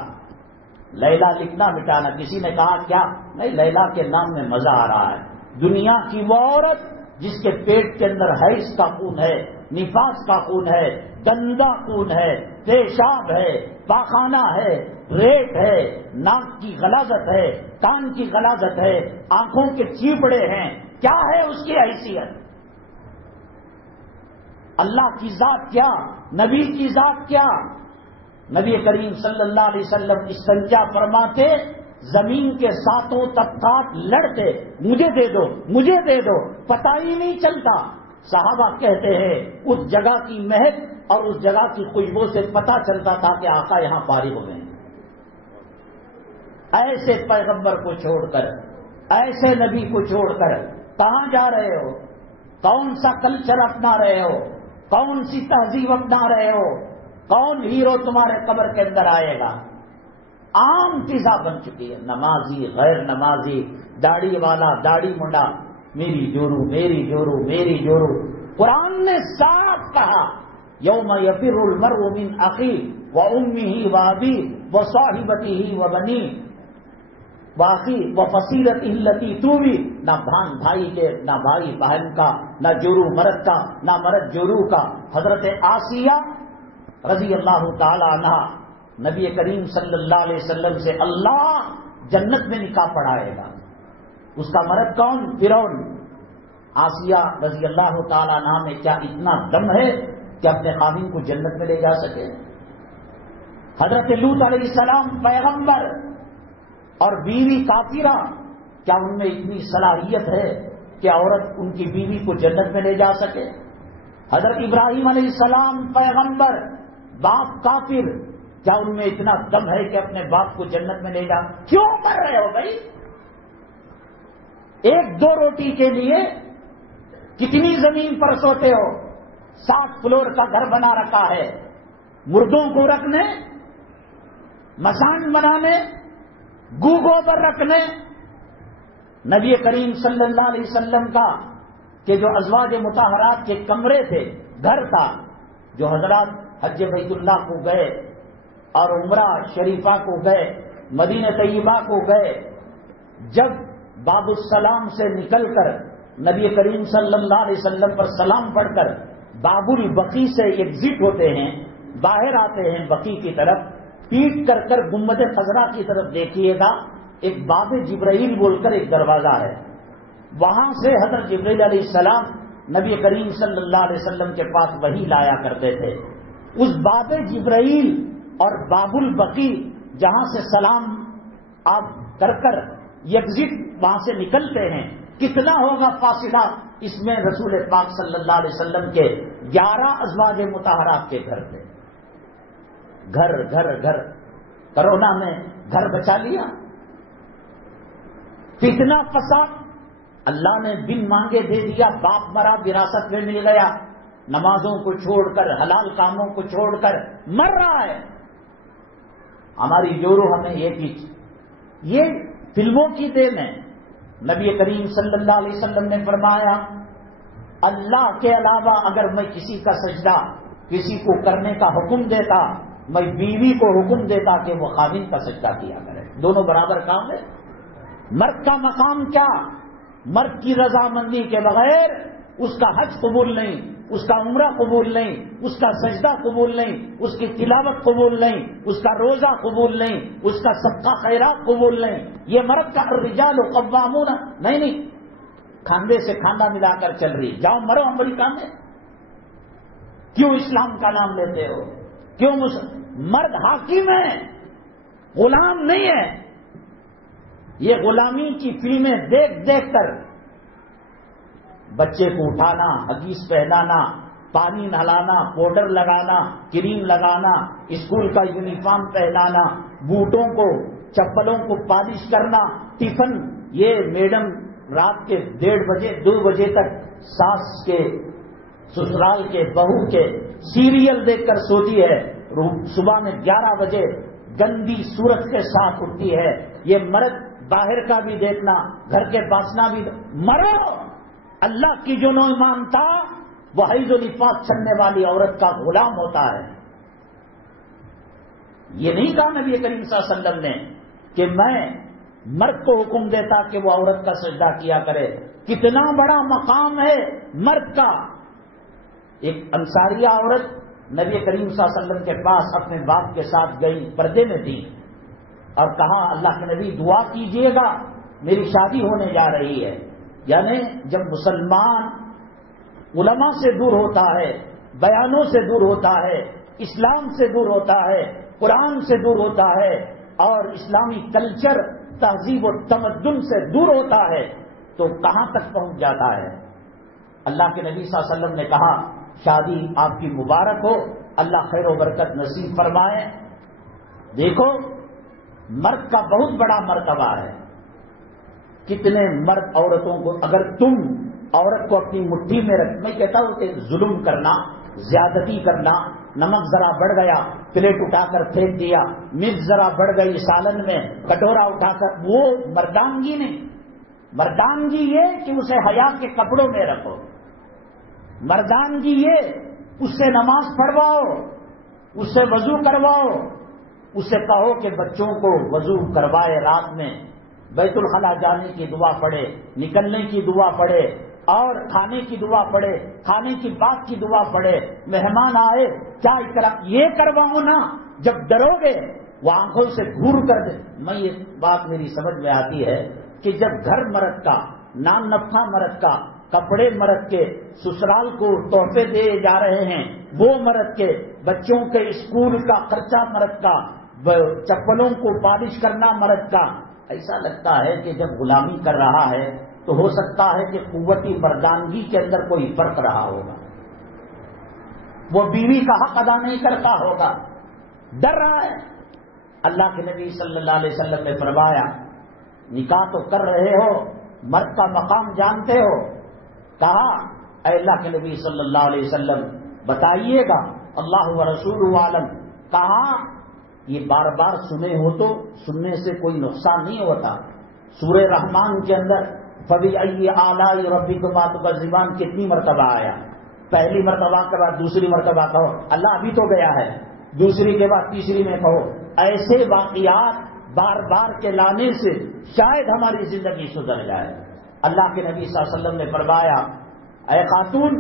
لیلا لکھنا مٹانا. کسی نے کہا کیا؟ نہیں، لیلا کے نام میں مزہ آ رہا ہے. دنیا کی وہ عورت جس کے پیٹ کے اندر حیض کا خون ہے، نفاس کا خون ہے، گندا خون ہے، پیشاب ہے، پاخانہ ہے، ریٹ ہے، ناک کی غلاظت ہے، کان کی غلاظت ہے، آنکھوں کے چیپڑے ہیں، کیا ہے اس کی حیثیت؟ اللہ کی ذات کیا، نبی کی ذات کیا؟ نبی کریم صلی اللہ علیہ وسلم استنجا فرماتے، زمین کے ساتوں طبقات لڑتے، مجھے دے دو مجھے دے دو، پتہ ہی نہیں چلتا. صحابہ کہتے ہیں اس جگہ کی مہک اور اس جگہ کی خوشبو سے پتہ چلتا تھا کہ آقا یہاں فارغ ہو گئے. ایسے پیغمبر کو چھوڑ کر، ایسے نبی کو چھوڑ کر کہاں جا رہے ہو؟ کون سا کلچر اپنا رہے ہو؟ کون سی تہذیب اپنا رہے ہو؟ کون ہیرو تمہارے قبر کے اندر آئے گا؟ عام فضا بن چکی ہے. نمازی، غیر نمازی، داڑھی والا، داڑھی منڈا، میری جورو میری جورو میری جورو. قرآن نے صاف کہا یوم یفر المرء من اخیہ وامہ وابیہ وصاحبتہ وبنیہ واخی وفصیلتہ التی تؤویہ. نہ بھائی کے، نہ بھائی بہن کا، نہ جورو مرد کا، نہ مرد جورو کا. حضرت آسیہ رضی اللہ تعالی عنہا نبی کریم صلی اللہ علیہ وسلم سے اللہ جنت میں نکاح پڑھائے گا. اس کا مرد کون؟ فرعون. آسیہ رضی اللہ تعالی عنہا میں کیا اتنا دم ہے کہ اپنے خاوند کو جنت میں لے جا سکے؟ حضرت لوط علیہ السلام پیغمبر اور بیوی کافرہ، کیا ان میں اتنی صلاحیت ہے کہ عورت ان کی بیوی کو جنت میں لے جا سکے؟ حضرت ابراہیم علیہ السلام پیغمبر، باپ کافر، کیا ان میں اتنا دم ہے کہ اپنے باپ کو جنت میں لے جا؟ کیوں مر رہے ہو بھائی؟ ایک دو روٹی کے لیے کتنی زمین پر سوتے ہو؟ 7 فلور کا گھر بنا رکھا ہے، مردوں کو رکھنے، مسان بنانے، گو گوبر رکھنے. نبی کریم صلی اللہ علیہ وسلم کا کہ جو ازواج مطہرات کے کمرے تھے، گھر تھا، جو حضرات حج بیت اللہ کو گئے اور عمرہ شریفہ کو گئے، مدینہ طیبہ کو گئے، جب باب السلام سے نکل کر نبی کریم صلی اللہ علیہ وسلم پر سلام پڑھ کر باب البقیع سے ایگزٹ ہوتے ہیں، باہر آتے ہیں بقیع کی طرف، پیٹ کر کر گنبد خضرا کی طرف دیکھیے گا، ایک باب جبرائیل بول کر ایک دروازہ ہے، وہاں سے حضرت جبرائیل علیہ السلام نبی کریم صلی اللہ علیہ وسلم کے پاس وحی لایا کرتے تھے. اس باب جبرائیل اور باب البقیع جہاں سے سلام آپ کر کر ایگزٹ وہاں سے نکلتے ہیں، کتنا ہوگا فاصلہ؟ اس میں رسول پاک صلی اللہ علیہ وسلم کے 11 ازواج مطہرات کے گھر تھے. گھر گھر گھر. کرونا میں گھر بچا لیا. کتنا فساد اللہ نے بن مانگے دے دیا، باپ مرا وراثت میں مل گیا، نمازوں کو چھوڑ کر، حلال کاموں کو چھوڑ کر مر رہا ہے. ہماری جورو ہمیں یہ فلموں کی دین ہے. نبی کریم صلی اللہ علیہ وسلم نے فرمایا اللہ کے علاوہ اگر میں کسی کا سجدہ کسی کو کرنے کا حکم دیتا، میں بیوی کو حکم دیتا کہ وہ خاوند کا سجدہ کیا کرے. دونوں برابر کام ہے. مرد کا مقام کیا؟ مرد کی رضامندی کے بغیر اس کا حج قبول نہیں، اس کا عمرہ قبول نہیں، اس کا سجدہ قبول نہیں، اس کی تلاوت قبول نہیں، اس کا روزہ قبول نہیں، اس کا صدقہ خیرات قبول نہیں. یہ مرد کا الرجال قوامون نہیں، کھاندے سے کھانا ملا کر چل رہی. جاؤ مرو امریکہ میں. کیوں اسلام کا نام لیتے ہو؟ کیوں مرد حاکم ہے، غلام نہیں ہے. یہ غلامی کی فلمیں دیکھ دیکھ کر بچے کو اٹھانا، حدیث پہنانا، پانی نہلانا، پاؤڈر لگانا، کریم لگانا، اسکول کا یونیفارم پہنانا، بوٹوں کو، چپلوں کو پالش کرنا، ٹفن. یہ میڈم رات کے 1:30 بجے 2 بجے تک ساس کے، سسرال کے، بہو کے سیریل دیکھ کر سوتی ہے، صبح میں 11 بجے گندی صورت کے ساتھ اٹھتی ہے. یہ مرد باہر کا بھی دیکھنا، گھر کے باسنا بھی. مرو. اللہ کی جو نو مانتا وہ حیض و نفاس چھڑنے والی عورت کا غلام ہوتا ہے. یہ نہیں کہا نبی کریم صلی اللہ علیہ وسلم نے کہ میں مرد کو حکم دیتا کہ وہ عورت کا سجدہ کیا کرے. کتنا بڑا مقام ہے مرد کا. ایک انصاریہ عورت نبی کریم صلی اللہ علیہ وسلم کے پاس اپنے باپ کے ساتھ گئی, پردے میں تھی, اور کہا اللہ کے نبی دعا کیجئے گا, میری شادی ہونے جا رہی ہے. یعنی جب مسلمان علماء سے دور ہوتا ہے, بیانوں سے دور ہوتا ہے, اسلام سے دور ہوتا ہے, قرآن سے دور ہوتا ہے, اور اسلامی کلچر تہذیب و تمدن سے دور ہوتا ہے, تو کہاں تک پہنچ جاتا ہے. اللہ کے نبی صلی اللہ علیہ وسلم نے کہا شادی آپ کی مبارک ہو, اللہ خیر و برکت نصیب فرمائے. دیکھو مرد کا بہت بڑا مرتبہ ہے. کتنے مرد عورتوں کو, اگر تم عورت کو اپنی مٹھی میں رکھ, میں کہتا ہوں کہ ظلم کرنا, زیادتی کرنا, نمک ذرا بڑھ گیا پلیٹ اٹھا کر پھینک دیا, مرچ ذرا بڑھ گئی سالن میں کٹورا اٹھا کر, وہ مردانگی نہیں. مردانگی یہ کہ اسے حیا کے کپڑوں میں رکھو. مردانگی یہ اس سے نماز پڑھواؤ, اس سے وضو کرواؤ, اسے کہو کہ بچوں کو وضو کروائے, رات میں بیت الخلا جانے کی دعا پڑھے, نکلنے کی دعا پڑھے, اور کھانے کی دعا پڑھے, کھانے کی بات کی دعا پڑھے, مہمان آئے کیا اکرام, یہ کرواؤ نا. جب ڈرو گے وہ آنکھوں سے گور کر دے. میں یہ بات میری سمجھ میں آتی ہے کہ جب گھر مرد کا, نان نفقہ مرد کا, کپڑے مرد کے, سسرال کو تحفے دے جا رہے ہیں وہ مرد کے, بچوں کے اسکول کا خرچہ مرد کا, چپلوں کو پالش کرنا مرد کا, ایسا لگتا ہے کہ جب غلامی کر رہا ہے تو ہو سکتا ہے کہ قوتی مردانگی کے اندر کوئی فرق رہا ہوگا, وہ بیوی کا حق ادا نہیں کرتا ہوگا, ڈر رہا ہے. اللہ کے نبی صلی اللہ علیہ وسلم نے فرمایا نکاح تو کر رہے ہو, مرد کا مقام جانتے ہو. کہا اے اللہ کے نبی صلی اللہ علیہ وسلم بتائیے گا, اللہ و رسول عالم. کہا یہ بار بار سنے ہو تو سننے سے کوئی نقصان نہیں ہوتا. سورہ رحمان کے اندر فَبِأَيِّ آلَاءِ رَبِّكُمَا تُكَذِّبَانِ کتنی مرتبہ آیا. پہلی مرتبہ کے بعد دوسری مرتبہ کہو اللہ ابھی تو گیا ہے, دوسری کے بعد تیسری میں کہو. ایسے واقعات بار بار کے لانے سے شاید ہماری زندگی سدھر جائے. اللہ کے نبی صلی اللہ علیہ وسلم نے فرمایا اے خاتون,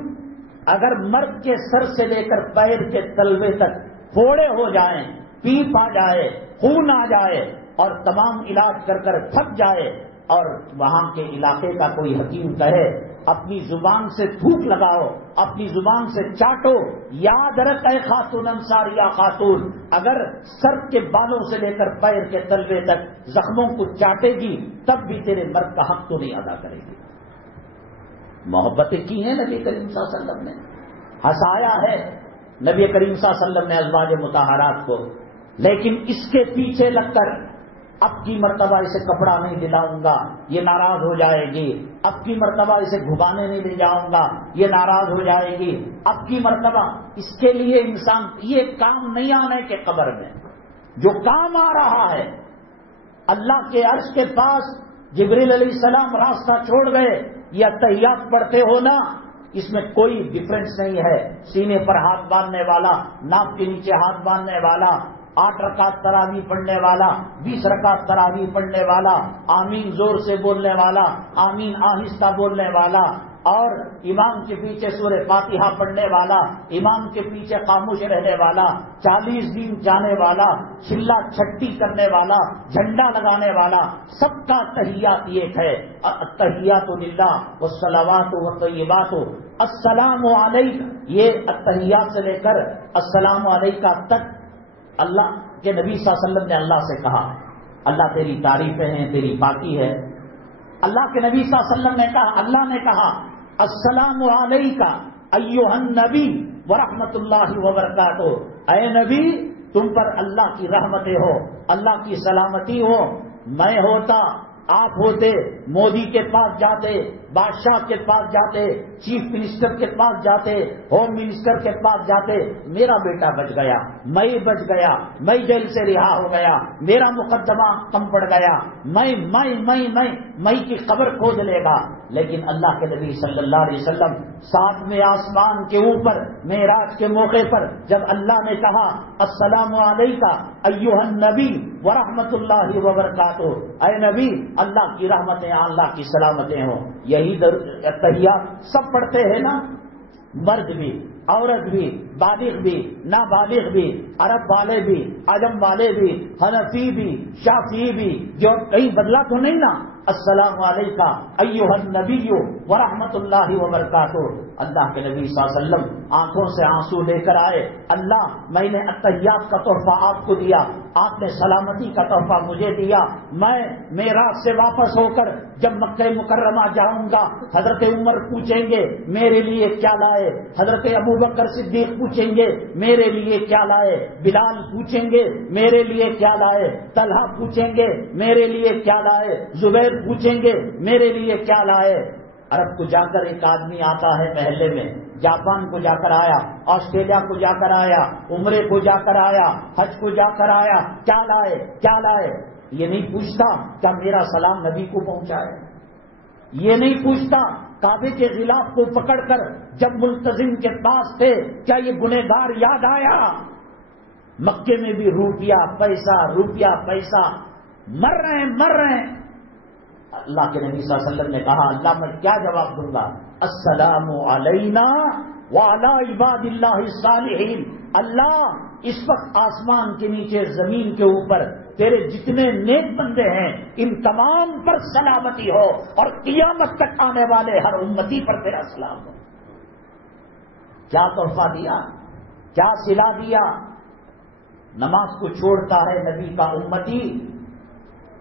اگر مرد کے سر سے لے کر پیر کے تلوے تک پھوڑے ہو جائیں, پیپ آ جائے, خون آ جائے, اور تمام علاج کر کر تھک جائے, اور وہاں کے علاقے کا کوئی حکیم کہے اپنی زبان سے تھوک لگاؤ, اپنی زبان سے چاٹو, یاد رکھ اے خاتون انصاریہ خاتون, اگر سر کے بالوں سے لے کر پیر کے تلوے تک زخموں کو چاٹے گی تب بھی تیرے مرد کا حق تو نہیں ادا کرے گی. محبتیں کی ہیں نبی کریم صلی اللہ علیہ وسلم نے, ہنسایا ہے نبی کریم صلی اللہ علیہ وسلم نے ازواج مطہرات کو, لیکن اس کے پیچھے لگ کر اب کی مرتبہ اسے کپڑا نہیں دلاؤں گا یہ ناراض ہو جائے گی, اب کی مرتبہ اسے گھبانے نہیں لے جاؤں گا یہ ناراض ہو جائے گی, اب کی مرتبہ اس کے لیے انسان, یہ کام نہیں آنے کے قبر میں جو کام آ رہا ہے. اللہ کے عرش کے پاس جبریل علیہ السلام راستہ چھوڑ گئے, یہ اتحیات پڑھتے ہو نا, اس میں کوئی ڈفرنس نہیں ہے. سینے پر ہاتھ باندھنے والا, ناک کے نیچے ہاتھ باندھنے والا, 8 رکعت تراویح پڑھنے والا, 20 رکعت تراویح پڑھنے والا, آمین زور سے بولنے والا, آمین آہستہ بولنے والا, اور امام کے پیچھے سورہ فاتحہ پڑھنے والا, امام کے پیچھے خاموش رہنے والا, 40 دن جانے والا, چلا چھٹی کرنے والا, جھنڈا لگانے والا, سب کا تحیات ایک ہے. التحیات للہ والصلوات والطیبات السلام علیک, یہ التحیات سے لے کر السلام علیکہ تک اللہ کے نبی صلی اللہ علیہ وسلم نے اللہ سے کہا اللہ تیری تعریفیں ہیں, تیری پاکی ہے. اللہ کے نبی صلی اللہ علیہ وسلم نے کہا, اللہ نے کہا السلام علیکہ ایھا النبی ورحمۃ اللہ وبرکاتہ, اے نبی تم پر اللہ کی رحمتیں ہو, اللہ کی سلامتی ہو. میں ہوتا, آپ ہوتے, مودی کے پاس جاتے, بادشاہ کے پاس جاتے, چیف منسٹر کے پاس جاتے, ہوم منسٹر کے پاس جاتے, میرا بیٹا بچ گیا, میں بچ گیا, میں جیل سے رہا ہو گیا, میرا مقدمہ کم پڑ گیا, میں کی قبر کھود لے گا. لیکن اللہ کے نبی صلی اللہ علیہ وسلم 7ویں آسمان کے اوپر معراج کے موقع پر جب اللہ نے کہا السلام علیکہ ایھا النبی ورحمۃ اللہ وبرکاتہ، اے نبی اللہ کی رحمتیں اللہ کی سلامتیں ہوں، یہی تحیات سب پڑھتے ہیں نا، مرد بھی عورت بھی بالغ بھی نابالغ بھی عرب والے بھی عجم والے بھی حنفی بھی شافعی بھی، جو کہیں بدلا تو نہیں نا، السلام علیکہ ایھا النبی ورحمۃ اللہ وبرکاتہ۔ اللہ کے نبی صلی اللہ علیہ وسلم آنکھوں سے آنسو لے کر آئے، اللہ میں نے التحیات کا تحفہ آپ کو دیا، آپ نے سلامتی کا تحفہ مجھے دیا، میں معراج سے واپس ہو کر جب مکہ مکرمہ جاؤں گا حضرت عمر پوچھیں گے میرے لیے کیا لائے، حضرت ابوبکر صدیق پوچھیں گے میرے لیے کیا لائے، بلال پوچھیں گے میرے لیے کیا لائے، طلحہ پوچھیں گے میرے لیے کیا لائے، زبیر پوچھیں گے میرے لیے کیا لائے۔ عرب کو جا کر ایک آدمی آتا ہے محلے میں، جاپان کو جا کر آیا، آسٹریلیا کو جا کر آیا، عمرے کو جا کر آیا، حج کو جا کر آیا، کیا لائے کیا لائے، یہ نہیں پوچھتا کیا میرا سلام نبی کو پہنچائے، یہ نہیں پوچھتا کعبے کے غلاف کو پکڑ کر جب ملتزم کے پاس تھے کیا یہ گنہگار یاد آیا۔ مکے میں بھی روپیہ پیسہ مر رہے ہیں۔ اللہ کے نبی صلی اللہ علیہ وسلم نے کہا اللہ میں کیا جواب دوں گا، السلام علینا وعلی عباد اللہ الصالحین، اللہ اس وقت آسمان کے نیچے زمین کے اوپر تیرے جتنے نیک بندے ہیں ان تمام پر سلامتی ہو اور قیامت تک آنے والے ہر امتی پر تیرا سلام ہو۔ کیا تحفہ دیا، کیا صلہ دیا۔ نماز کو چھوڑتا ہے نبی کا امتی،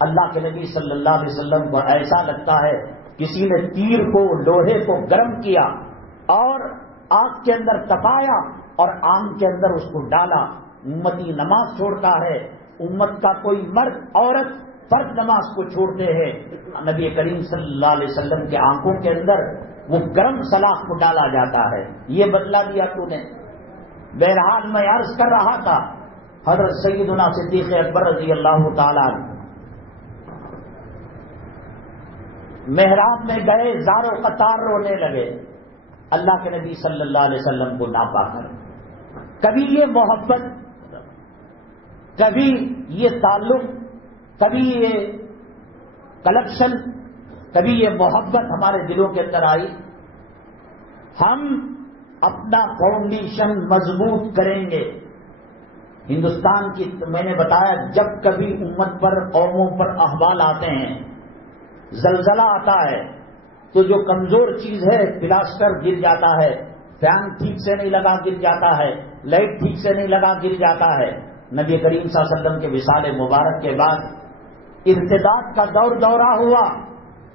اللہ کے نبی صلی اللہ علیہ وسلم کو ایسا لگتا ہے کسی نے تیر کو لوہے کو گرم کیا اور آگ کے اندر تپایا اور آگ کے اندر اس کو ڈالا۔ امتی نماز چھوڑتا ہے، امت کا کوئی مرد عورت فرض نماز کو چھوڑتے ہیں، نبی کریم صلی اللہ علیہ وسلم کے آنکھوں کے اندر وہ گرم سلاخ کو ڈالا جاتا ہے۔ یہ بدلا دیا تو نے۔ بہرحال میں عرض کر رہا تھا حضرت سیدنا صدیق اکبر رضی اللہ تعالیٰ محراب میں گئے، زار و قطار رونے لگے اللہ کے نبی صلی اللہ علیہ وسلم کو نہ پا کر۔ کبھی یہ محبت، کبھی یہ تعلق، کبھی یہ کلیکشن، کبھی یہ محبت ہمارے دلوں کے اندر آئی۔ ہم اپنا فاؤنڈیشن مضبوط کریں گے۔ ہندوستان کی میں نے بتایا جب کبھی امت پر قوموں پر احوال آتے ہیں، زلزلہ آتا ہے تو جو کمزور چیز ہے پلاسٹر گر جاتا ہے، فین ٹھیک سے نہیں لگا گر جاتا ہے، لائٹ ٹھیک سے نہیں لگا گر جاتا ہے۔ نبی کریم صلی اللہ علیہ وسلم کے وصال مبارک کے بعد ارتداد کا دورہ ہوا،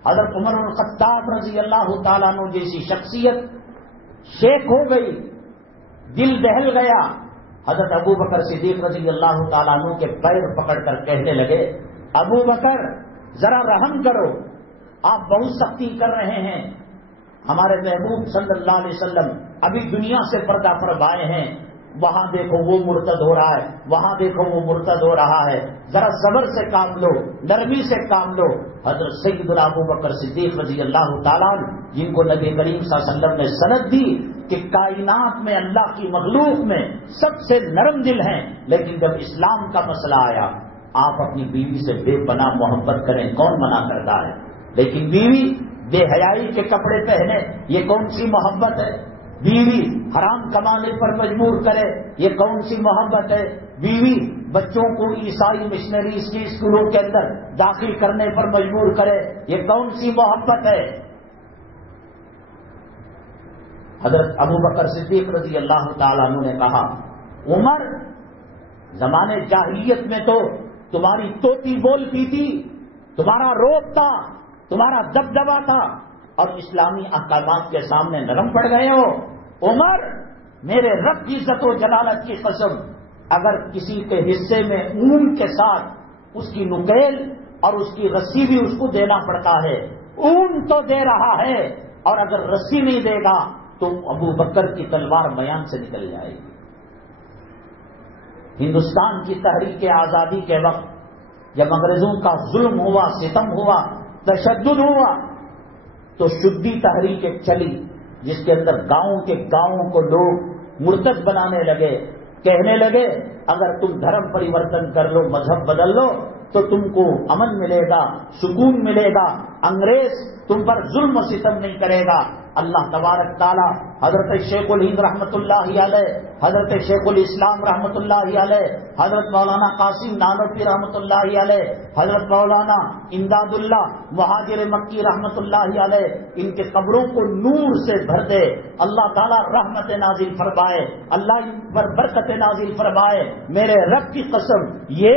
حضرت عمر بن الخطاب رضی اللہ تعالیٰ عنہ جیسی شخصیت شیخ ہو گئی، دل دہل گیا۔ حضرت ابو بکر صدیق رضی اللہ تعالیٰ عنہ کے پیر پکڑ کر کہنے لگے ابو بکر ذرا رحم کرو، آپ بہت سختی کر رہے ہیں، ہمارے محبوب صلی اللہ علیہ وسلم ابھی دنیا سے پردہ فرمائے ہیں، وہاں دیکھو وہ مرتد ہو رہا ہے، وہاں دیکھو وہ مرتد ہو رہا ہے، ذرا صبر سے کام لو، نرمی سے کام لو۔ حضرت سیدنا ابو بکر صدیق رضی اللہ تعالیٰ جن کو نبی کریم صلی اللہ علیہ وسلم نے سند دی کہ کائنات میں اللہ کی مخلوق میں سب سے نرم دل ہیں، لیکن جب اسلام کا مسئلہ آیا آپ اپنی بیوی سے بے پناہ محبت کریں، کون منع کرتا ہے؟ لیکن بیوی بے حیائی کے کپڑے پہنے، یہ کون سی محبت ہے؟ بیوی حرام کمانے پر مجبور کرے، یہ کون سی محبت ہے؟ بیوی بچوں کو عیسائی مشنریز کی اسکولوں کے اندر داخل کرنے پر مجبور کرے، یہ کون سی محبت ہے؟ حضرت ابو بکر صدیق رضی اللہ تعالیٰ عنہ نے کہا عمر زمانے جاہلیت میں تو تمہاری توتی بولتی تھی، تمہارا روب تھا، تمہارا دبدبا تھا، اور اسلامی احکامات کے سامنے نرم پڑ گئے ہو۔ عمر میرے رب کی عزت و جلالت کی قسم، اگر کسی کے حصے میں اون کے ساتھ اس کی نکیل اور اس کی رسی بھی اس کو دینا پڑتا ہے، اون تو دے رہا ہے اور اگر رسی نہیں دے گا تو ابو بکر کی تلوار میان سے نکل جائے گی۔ ہندوستان کی تحریک آزادی کے وقت جب انگریزوں کا ظلم ہوا، ستم ہوا، تشدد ہوا، تو شدی تحریک ایک چلی جس کے اندر گاؤں کے گاؤں کو لوگ مرتد بنانے لگے، کہنے لگے اگر تم دھرم پریورتن کر لو، مذہب بدل لو تو تم کو امن ملے گا، سکون ملے گا، انگریز تم پر ظلم و ستم نہیں کرے گا۔ اللہ تبارک تعالیٰ حضرت شیخ الہند رحمۃ اللہ علیہ، حضرت شیخ الاسلام رحمۃ اللہ علیہ، حضرت مولانا قاسم نانوتوی رحمۃ اللہ علیہ، حضرت مولانا امداد اللہ مہاجر مکی رحمۃ اللہ علیہ، ان کے قبروں کو نور سے بھر دے، اللہ تعالیٰ رحمت نازل فرمائے، اللہ ان پر برکت نازل فرمائے۔ میرے رب کی قسم، یہ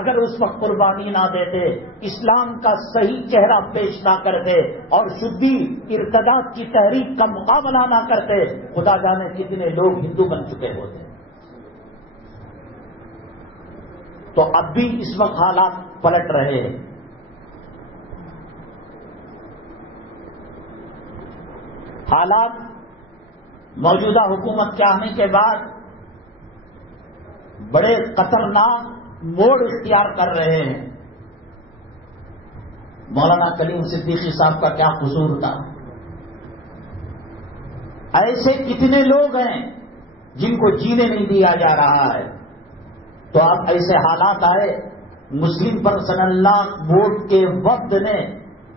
اگر اس وقت قربانی نہ دیتے، اسلام کا صحیح چہرہ پیش نہ کرتے اور شدی ارتداد کی تحریک کا مقابلہ نہ کرتے، خدا جانے کتنے لوگ ہندو بن چکے ہوتے۔ تو اب بھی اس وقت حالات پلٹ رہے ہیں۔ حالات موجودہ حکومت کے آنے کے بعد بڑے خطرناک موڑ اختیار کر رہے ہیں۔ مولانا کلیم صدیقی صاحب کا کیا قصور تھا؟ ایسے کتنے لوگ ہیں جن کو جینے نہیں دیا جا رہا ہے۔ تو اب ایسے حالات آئے، مسلم پرسنل لا بورڈ کے وفد نے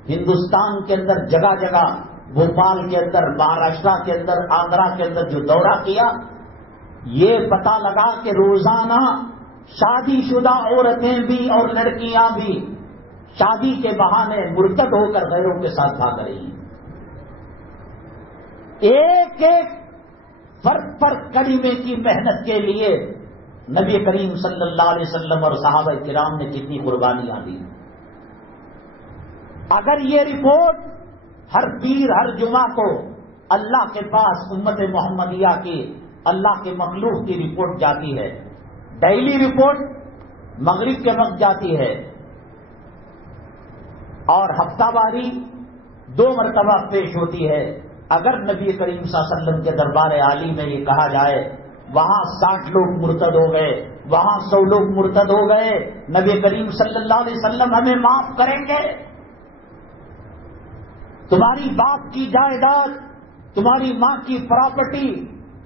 ہندوستان کے اندر جگہ جگہ، بھوپال کے اندر، مہاراشٹر کے اندر، آندھرا کے اندر جو دورہ کیا، یہ پتہ لگا کہ روزانہ شادی شدہ عورتیں بھی اور لڑکیاں بھی شادی کے بہانے مرتد ہو کر غیروں کے ساتھ بھاگ رہی ہیں۔ ایک ایک فرد پر کلمے کی محنت کے لیے نبی کریم صلی اللہ علیہ وسلم اور صحابہ کرام نے کتنی قربانیاں دی۔ اگر یہ رپورٹ ہر پیر ہر جمعہ کو اللہ کے پاس امت محمدیہ کی، اللہ کے مخلوق کی رپورٹ جاتی ہے، ڈیلی رپورٹ مغرب کے وقت جاتی ہے اور ہفتہ واری 2 مرتبہ پیش ہوتی ہے۔ اگر نبی کریم صلی اللہ علیہ وسلم کے دربار عالی میں یہ کہا جائے وہاں 60 لوگ مرتد ہو گئے، وہاں 100 لوگ مرتد ہو گئے، نبی کریم صلی اللہ علیہ وسلم ہمیں معاف کریں گے؟ تمہاری باپ کی جائیداد، تمہاری ماں کی پراپرٹی،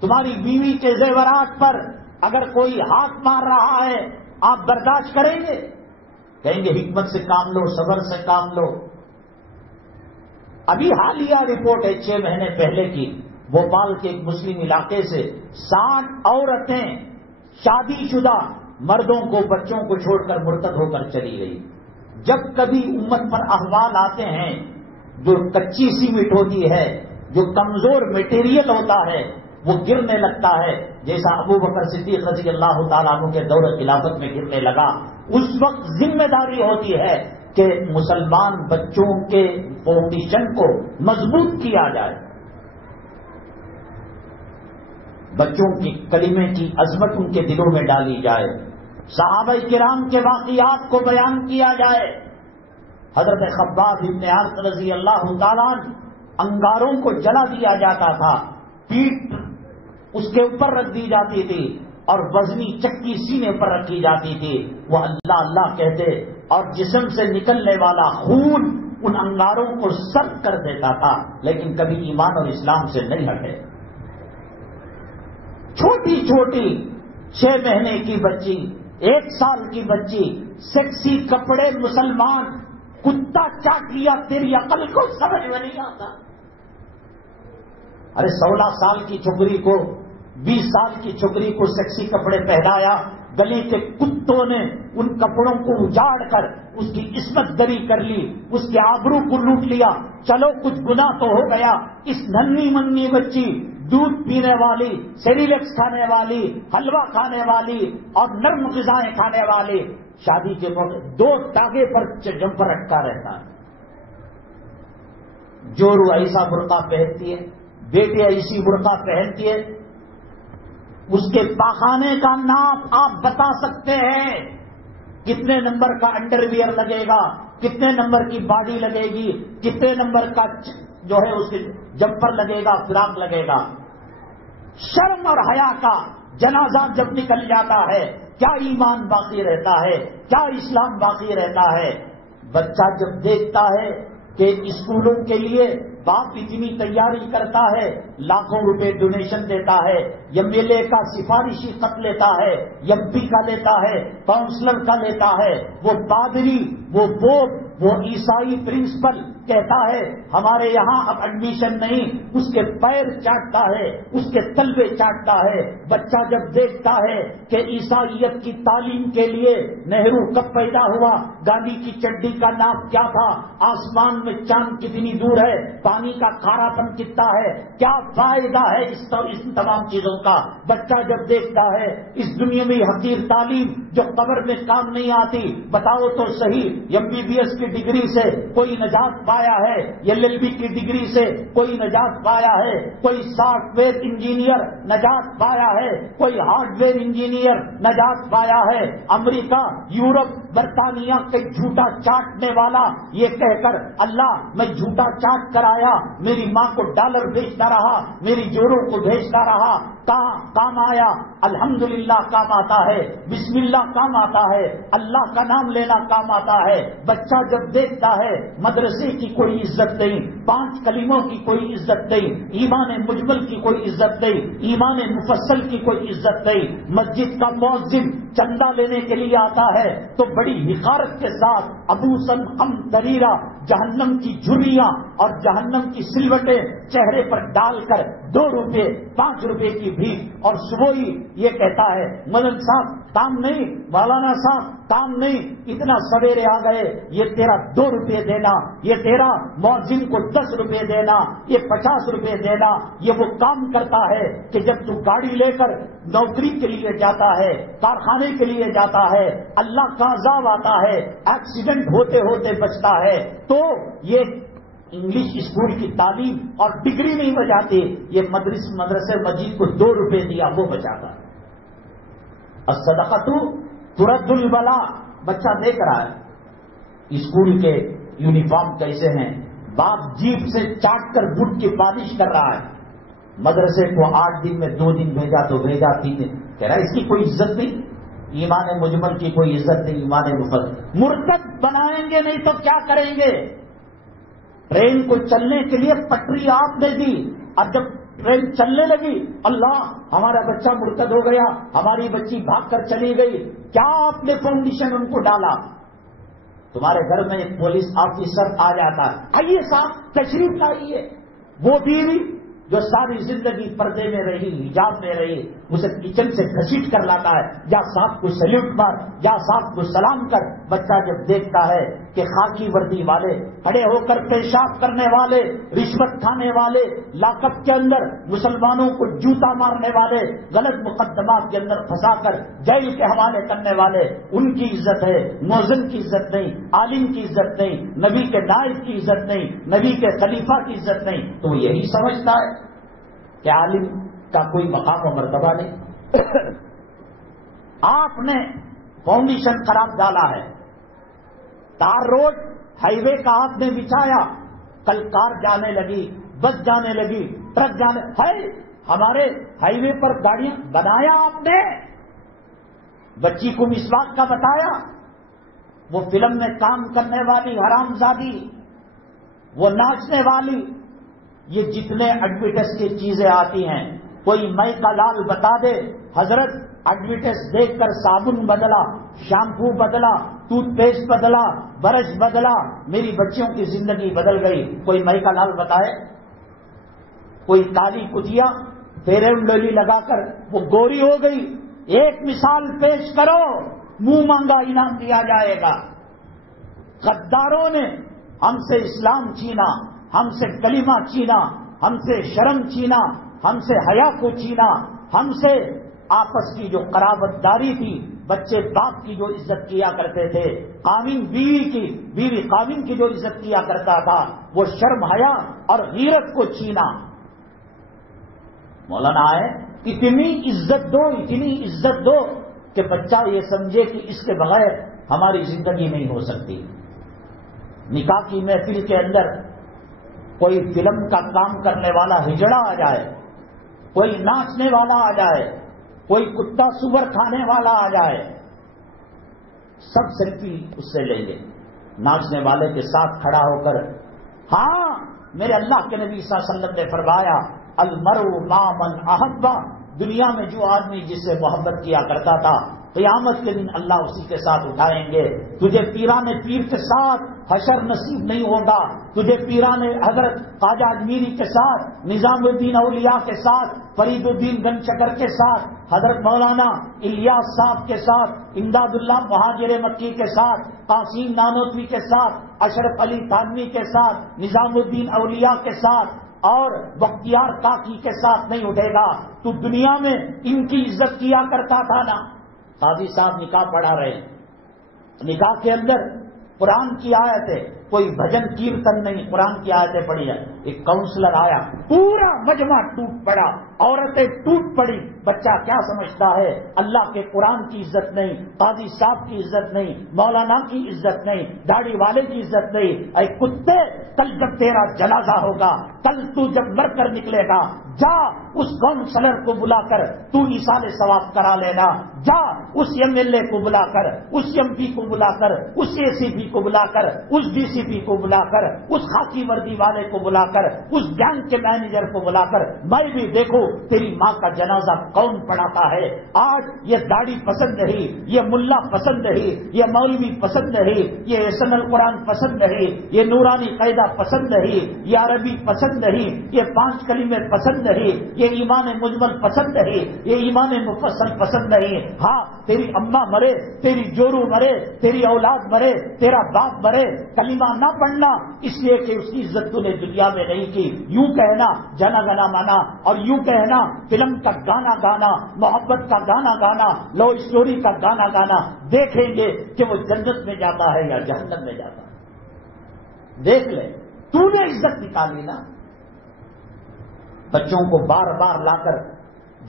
تمہاری بیوی کے زیورات پر اگر کوئی ہاتھ مار رہا ہے، آپ برداشت کریں گے؟ کہیں گے حکمت سے کام لو، صبر سے کام لو۔ ابھی حالیہ رپورٹ ہے 6 مہینے پہلے کی، بھوپال کے ایک مسلم علاقے سے 60 عورتیں شادی شدہ مردوں کو، بچوں کو چھوڑ کر مرتد ہو کر چلی گئی۔ جب کبھی امت پر احوال آتے ہیں، جو کچی سیمنٹ ہوتی ہے، جو کمزور میٹیریل ہوتا ہے، وہ گرنے لگتا ہے، جیسا ابو بکر صدیق رضی اللہ تعالیٰ عنہ کے دور خلافت میں گرنے لگا۔ اس وقت ذمہ داری ہوتی ہے کہ مسلمان بچوں کے فاؤنڈیشن کو مضبوط کیا جائے، بچوں کی کلمے کی عظمت ان کے دلوں میں ڈالی جائے، صحابہ کرام کے واقعات کو بیان کیا جائے۔ حضرت خباب بن عرط رضی اللہ تعالیٰ عنہ انگاروں کو جلا دیا جاتا تھا، پیٹ اس کے اوپر رکھ دی جاتی تھی اور وزنی چکی سینے پر رکھی جاتی تھی، وہ اللہ اللہ کہتے اور جسم سے نکلنے والا خون ان انگاروں کو سرد کر دیتا تھا، لیکن کبھی ایمان اور اسلام سے نہیں ہٹے۔ چھوٹی چھوٹی 6 مہینے کی بچی، 1 سال کی بچی، سیکسی کپڑے، مسلمان کتا چاٹ لیا، تیری عقل کو سمجھ میں نہیں آتا۔ ارے 16 سال کی چھوکری کو، 20 سال کی چھوکری کو سیکسی کپڑے پہنایا، گلی کے کتوں نے ان کپڑوں کو اجاڑ کر اس کی عصمت دری کر لی، اس کے آبرو کو لوٹ لیا۔ چلو کچھ گناہ تو ہو گیا، اس ننھی منی بچی دودھ پینے والی، سیریلیکس کھانے والی، حلوہ کھانے والی اور نرم غذائیں کھانے والی، شادی کے موقع 2 ٹاگے پر جمپر اٹکا رہتا ہے۔ جورو ایسا برقع پہنتی ہے، بیٹے ایسی برقع پہنتی ہے، اس کے پاخانے کا ناپ آپ بتا سکتے ہیں، کتنے نمبر کا انڈر ویئر لگے گا، کتنے نمبر کی باڈی لگے گی، کتنے نمبر کا جو ہے اس کے جمپر لگے گا، فراق لگے گا۔ شرم اور حیا کا جنازہ جب نکل جاتا ہے، کیا ایمان باقی رہتا ہے، کیا اسلام باقی رہتا ہے؟ بچہ جب دیکھتا ہے کہ اسکولوں کے لیے باپ اتنی تیاری کرتا ہے، لاکھوں روپے ڈونیشن دیتا ہے، ایم ایل اے کا سفارشی خط لیتا ہے، ایم پی کا لیتا ہے، کاؤنسلر کا لیتا ہے، وہ پادری، وہ پوپ، وہ عیسائی پرنسپل کہتا ہے ہمارے یہاں اب ایڈمیشن نہیں، اس کے پیر چاٹتا ہے، اس کے تلوے چاٹتا ہے۔ بچہ جب دیکھتا ہے کہ عیسائیت کی تعلیم کے لیے نہرو کب پیدا ہوا، گاندھی کی چڈی کا نام کیا تھا، آسمان میں چاند کتنی دور ہے، پانی کا کھارا پن کتنا ہے، کیا فائدہ ہے اس تمام چیزوں کا، بچہ جب دیکھتا ہے اس دنیا میں حقیر تعلیم جو قبر میں کام نہیں آتی، بتاؤ تو صحیح، ایم بی بی ایس کی ڈگری سے کوئی نجات پایا ہے، ایل ایل بی کی ڈگری سے کوئی نجات پایا ہے، کوئی سافٹ ویئر انجینئر نجات پایا ہے، کوئی ہارڈ ویئر انجینئر نجات پایا ہے۔ امریکہ، یورپ، برطانیہ کے جھوٹا چاٹنے والا یہ کہہ کر اللہ میں جھوٹا چاٹ کر آیا، میری ماں کو ڈالر بھیجتا رہا، میری جوڑوں کو بھیجتا رہا، کہاں کام آیا؟ الحمدللہ کام آتا ہے، بسم اللہ کام آتا ہے، اللہ کا نام لینا کام آتا ہے۔ بچہ جب دیکھتا ہے مدرسے کی کوئی عزت نہیں، 5 کلموں کی کوئی عزت نہیں، ایمان مجمل کی کوئی عزت نہیں، ایمان مفصل کی کوئی عزت نہیں، مسجد کا مؤذن چندہ لینے کے لیے آتا ہے تو بڑی حقارت کے ساتھ ابوسن ہم دریرا جہنم کی جھریاں اور جہنم کی سلوٹیں چہرے پر ڈال کر 2 روپے 5 روپے کی بھیک، اور صبح ہی یہ کہتا ہے مدن صاحب کام نہیں، مولانا صاحب کام نہیں، اتنا سویرے آ گئے، یہ تیرا 2 روپے دینا، یہ تیرا مؤذن کو 10 روپے دینا، یہ 50 روپے دینا۔ یہ وہ کام کرتا ہے کہ جب تو گاڑی لے کر نوکری کے لیے جاتا ہے، کارخانے کے لیے جاتا ہے، اللہ کا عذاب آتا ہے، ایکسیڈنٹ ہوتے ہوتے بچتا ہے، تو یہ انگلش اسکول کی تعلیم اور ڈگری نہیں بچاتے، یہ مدرسے مسجد کو 2 روپے دیا وہ بچاتا ہے۔ الصدقۃ ترد البلاء، بچہ دیکھ رہا ہے اسکول کے یونیفارم کیسے ہیں، باپ جیب سے چاٹ کر بٹ کی پالش کر رہا ہے، مدرسے کو 8 دن میں 2 دن بھیجا تو بھیجا 3 دن، کہہ رہا ہے اس کی کوئی عزت نہیں، ایمان مجمل کی کوئی عزت نہیں، ایمان مفصل، مرتد بنائیں گے نہیں تو کیا کریں گے؟ ٹرین کو چلنے کے لیے پٹری آپ نے دی، اب جب ٹرین چلنے لگی اللہ ہمارا بچہ مرتد ہو گیا، ہماری بچی بھاگ کر چلی گئی، کیا آپ نے فاؤنڈیشن ان کو ڈالا؟ تمہارے گھر میں ایک پولیس آفیسر آ جاتا ہے، آئیے صاحب تشریف لائیے، وہ بیوی جو ساری زندگی پردے میں رہی، حجاب میں رہی، اسے کچن سے گھسیٹ کر لاتا ہے، یا صاحب کو سلیوٹ مار، یا صاحب کو سلام کر۔ بچہ جب دیکھتا ہے کہ خاکی وردی والے، کھڑے ہو کر پیشاب کرنے والے، رشوت کھانے والے، لاک اپ کے اندر مسلمانوں کو جوتا مارنے والے، غلط مقدمات کے اندر پھنسا کر جیل کے حوالے کرنے والے، ان کی عزت ہے، مؤذن کی عزت نہیں، عالم کی عزت نہیں، نبی کے نائب کی عزت نہیں، نبی کے خلیفہ کی عزت نہیں، تو یہی سمجھتا ہے کہ عالم کا کوئی مقام و مرتبہ نہیں۔ آپ نے فاؤنڈیشن خراب ڈالا ہے، تار روڈ ہائی وے کا آپ نے بچھایا، کل کار جانے لگی، بس جانے لگی، ٹرک جانے، ہے ہمارے ہائی وے پر گاڑیاں بنایا آپ نے، بچی کو مسواک کا بتایا، وہ فلم میں کام کرنے والی حرامزادی، وہ ناچنے والی، یہ جتنے ایڈورٹائز کی چیزیں آتی ہیں، کوئی مئی کا لال بتا دے حضرت ایڈورٹائز دیکھ کر صابن بدلا، شیمپو بدلا، ٹوتھ پیسٹ بدلا، برش بدلا، میری بچیوں کی زندگی بدل گئی، کوئی مئی کا لال بتائے؟ کوئی کالی کتیا فیئر اینڈ لولی لگا کر وہ گوری ہو گئی، ایک مثال پیش کرو، منہ مانگا انعام دیا جائے گا۔ غداروں نے ہم سے اسلام چھینا، ہم سے کلمہ چھینا، ہم سے شرم چھینا، ہم سے حیا کو چھینا، ہم سے آپس کی جو قرابت داری تھی، بچے باپ کی جو عزت کیا کرتے تھے، قامن بیوی کی، بیوی قامن کی جو عزت کیا کرتا تھا، وہ شرم حیا اور غیرت کو چھینا۔ مولانا ہے اتنی عزت دو کہ بچہ یہ سمجھے کہ اس کے بغیر ہماری زندگی نہیں ہو سکتی۔ نکاح کی محفل کے اندر کوئی فلم کا کام کرنے والا ہجڑا آ جائے، کوئی ناچنے والا آ جائے، کوئی کتا سور کھانے والا آ جائے، سب سیلفی اس سے لیں گے، ناچنے والے کے ساتھ کھڑا ہو کر، ہاں میرے اللہ کے نبی صلی اللہ علیہ وسلم نے فرمایا المرء مع من احب، دنیا میں جو آدمی جس سے محبت کیا کرتا تھا قیامت کے دن اللہ اسی کے ساتھ اٹھائیں گے. تجھے پیران پیر کے ساتھ حشر نصیب نہیں ہوگا، تجھے پیران حضرت خواجہ اجمیری کے ساتھ، نظام الدین اولیاء کے ساتھ، فرید الدین گنج شکر کے ساتھ، حضرت مولانا الیاس صاحب کے ساتھ، امداد اللہ مہاجر مکی کے ساتھ، قاسم نانوتوی کے ساتھ، اشرف علی تھانوی کے ساتھ، نظام الدین اولیاء کے ساتھ اور بختیار کاکی کے ساتھ نہیں اٹھے گا. تو دنیا میں ان کی عزت کیا کرتا تھا نا. قاضی صاحب نکاح پڑھا رہے، نکاح کے اندر قرآن کی آیت ہے، کوئی بھجن کیرتن نہیں، قرآن کی آیتیں پڑھی ہے. ایک کاؤنسلر آیا، پورا مجمع ٹوٹ پڑا، عورتیں ٹوٹ پڑی. بچہ کیا سمجھتا ہے؟ اللہ کے قرآن کی عزت نہیں، قاضی صاحب کی عزت نہیں، مولانا کی عزت نہیں، داڑھی والے کی عزت نہیں. اے کتے، کل جب تیرا جنازہ ہوگا، کل تو جب مر کر نکلے گا، جا اس کاؤنسلر کو بلا کر تو ایصال ثواب کرا لینا. جا اس ایم ایل اے کو بلا کر، اس ایم پی کو بلا کر، اس اے سی پی کو بلا کر، اس ڈی سی پی کو بلا کر، اس خاکی وردی والے کو بلا کر، اس بینک کے مینیجر کو بلا کر، میں بھی دیکھو تیری ماں کا جنازہ کون پڑھاتا ہے. آج یہ داڑھی پسند نہیں، یہ ملا پسند نہیں، یہ مولوی پسند نہیں، یہ احسن القرآن پسند نہیں، یہ نورانی قاعدہ پسند نہیں، یہ عربی پسند نہیں، یہ 5 کلمے پسند نہیں، یہ ایمان مجمل پسند نہیں، یہ ایمان مفصل پسند نہیں. ہاں تیری اماں مرے، تیری جورو مرے، تیری اولاد مرے، تیرا باپ مرے، کلمہ نہ پڑھنا اس لیے کہ اس کی عزت تو نے دنیا میں نہیں کی. یوں کہنا جنا گنا مانا، اور یوں کہنا فلم کا گانا گانا، محبت کا گانا گانا، لو اسٹوری کا گانا گانا، دیکھیں گے کہ وہ جنت میں جاتا ہے یا جہنم میں جاتا ہے. دیکھ لے، تو نے عزت نکالی نا. بچوں کو بار بار لا کر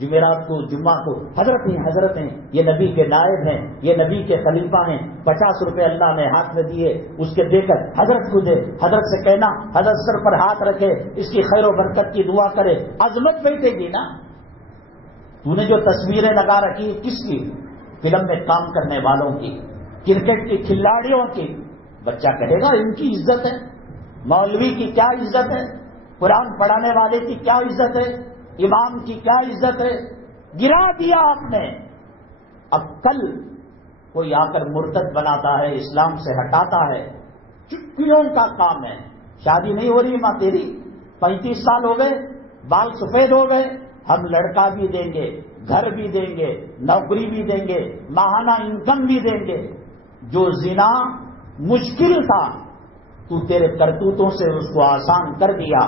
جمعرات کو، جمعہ کو، حضرت ہیں، یہ نبی کے نائب ہیں، یہ نبی کے خلیفہ ہیں، 50 روپے اللہ نے ہاتھ میں دیے، اس کے دے کر حضرت کو دے. حضرت سے کہنا حضرت سر پر ہاتھ رکھے، اس کی خیر و برکت کی دعا کرے. عظمت بیٹھے گی نا. تو نے جو تصویریں لگا رکھی کس کی؟ فلم میں کام کرنے والوں کی، کرکٹ کے کھلاڑیوں کی. بچہ کہے گا ان کی عزت ہے. مولوی کی کیا عزت ہے؟ قرآن پڑھانے والے کی کیا عزت ہے؟ امام کی کیا عزت ہے؟ گرا دیا آپ نے. اب کل کوئی آ کر مرتد بناتا ہے، اسلام سے ہٹاتا ہے، چٹکیوں کا کام ہے. شادی نہیں ہو رہی ماں تیری، 35 سال ہو گئے، بال سفید ہو گئے، ہم لڑکا بھی دیں گے، گھر بھی دیں گے، نوکری بھی دیں گے، ماہانہ انکم بھی دیں گے. جو زنا مشکل تھا تو تیرے کرتوتوں سے اس کو آسان کر دیا.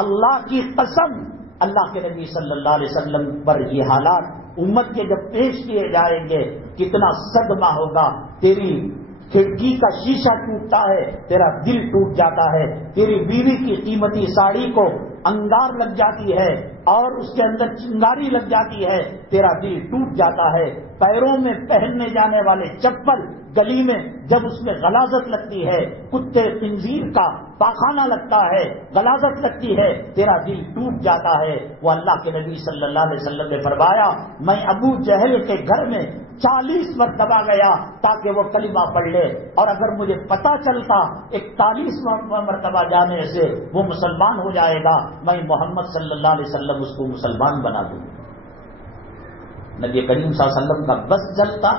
اللہ کی قسم، اللہ کے نبی صلی اللہ علیہ وسلم پر یہ حالات امت کے جب پیش کیے جائیں گے کتنا صدمہ ہوگا. تیری کھڑکی کا شیشہ ٹوٹتا ہے، تیرا دل ٹوٹ جاتا ہے. تیری بیوی کی قیمتی ساڑی کو انگار لگ جاتی ہے اور اس کے اندر چنگاری لگ جاتی ہے، تیرا دل ٹوٹ جاتا ہے. پیروں میں پہننے جانے والے چپل گلی میں جب اس میں غلاظت لگتی ہے، کتے خنزیر کا پاخانہ لگتا ہے، غلاظت لگتی ہے، تیرا دل ٹوٹ جاتا ہے. وہ اللہ کے نبی صلی اللہ علیہ وسلم نے فرمایا میں ابو جہل کے گھر میں 40 مرتبہ گیا تاکہ وہ کلمہ پڑھ لے، اور اگر مجھے پتا چلتا 41 مرتبہ جانے سے وہ مسلمان ہو جائے گا، میں محمد صلی اللہ علیہ وسلم اس کو مسلمان بنا دوں. نبی کریم صلی اللہ علیہ وسلم کا بس چلتا،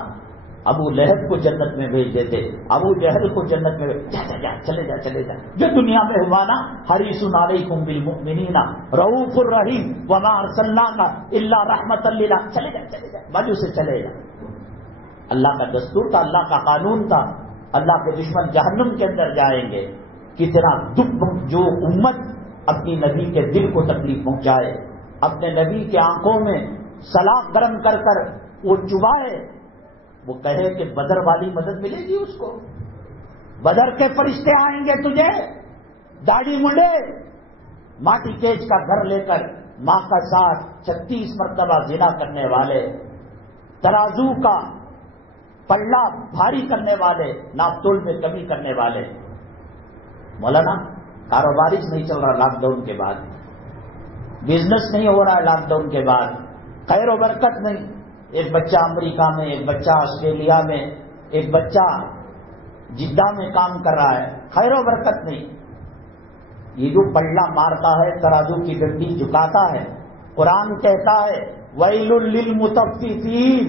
ابو لہب کو جنت میں بھیج دیتے، ابو جہل کو جنت میں چلے جا. جو دنیا میں ہوا نا، حریص علیکم بالمؤمنین رؤوف الرحیم وما ارسلناک الا رحمۃ للعالمین. چلے جا باجو سے چلے جا. اللہ کا دستور تھا، اللہ کا قانون تھا. اللہ کے دشمن جہنم کے اندر جائیں گے. کتنا دکھ جو امت اپنی نبی کے دل کو تکلیف پہنچائے، اپنے نبی کے آنکھوں میں سلاخ گرم کر کر وہ چبائے، وہ کہے کہ بدر والی مدد ملے گی اس کو. بدر کے فرشتے آئیں گے تجھے، داڑھی منڈے، ماٹی کیج کا گھر لے کر، ماں کا ساتھ 36 مرتبہ زنا کرنے والے، ترازو کا پلڑا بھاری کرنے والے، ناپ تول میں کمی کرنے والے. مولانا کاروبار نہیں چل رہا لاک ڈاؤن کے بعد، بزنس نہیں ہو رہا ہے لاک ڈاؤن کے بعد، خیر و برکت نہیں. ایک بچہ امریکہ میں، ایک بچہ آسٹریلیا میں، ایک بچہ جدہ میں کام کر رہا ہے، خیر و برکت نہیں. یہ جو پلڑا مارتا ہے، ترازو کی ڈنڈی جھکاتا ہے، قرآن کہتا ہے ویل للمطففین،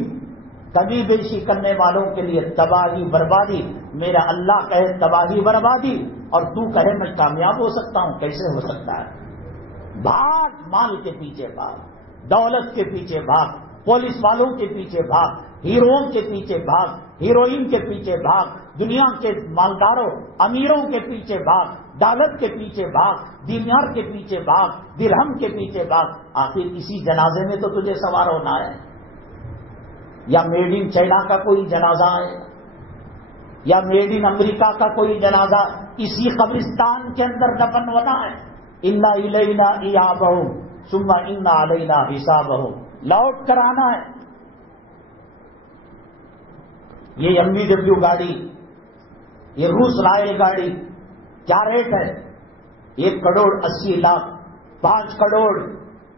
کمی بیشی کرنے والوں کے لیے تباہی بربادی. میرا اللہ کہے تباہی بربادی اور تو کہے میں کامیاب ہو سکتا ہوں، کیسے ہو سکتا ہے؟ بھاگ، مال کے پیچھے بھاگ، دولت کے پیچھے بھاگ، پولیس والوں کے پیچھے بھاگ، ہیروؤں کے پیچھے بھاگ، ہیروئن کے پیچھے بھاگ، دنیا کے مالداروں امیروں کے پیچھے بھاگ، دولت کے پیچھے بھاگ، دینار کے پیچھے بھاگ، درہم کے پیچھے بھاگ. آخر اسی جنازے میں تو تجھے سوار ہونا ہے. یا میڈ ان چائنا کا کوئی جنازہ ہے یا میڈ ان امریکہ کا کوئی جنازہ، اسی قبرستان کے اندر دفن ہونا ہے. انا الینا ایابہم ثم انا علینا حسابہم، لوٹ کر آنا ہے. یہ BMW گاڑی، یہ روس رائل گاڑی کیا ریٹ ہے؟ 1,80,00,000، 5 کروڑ.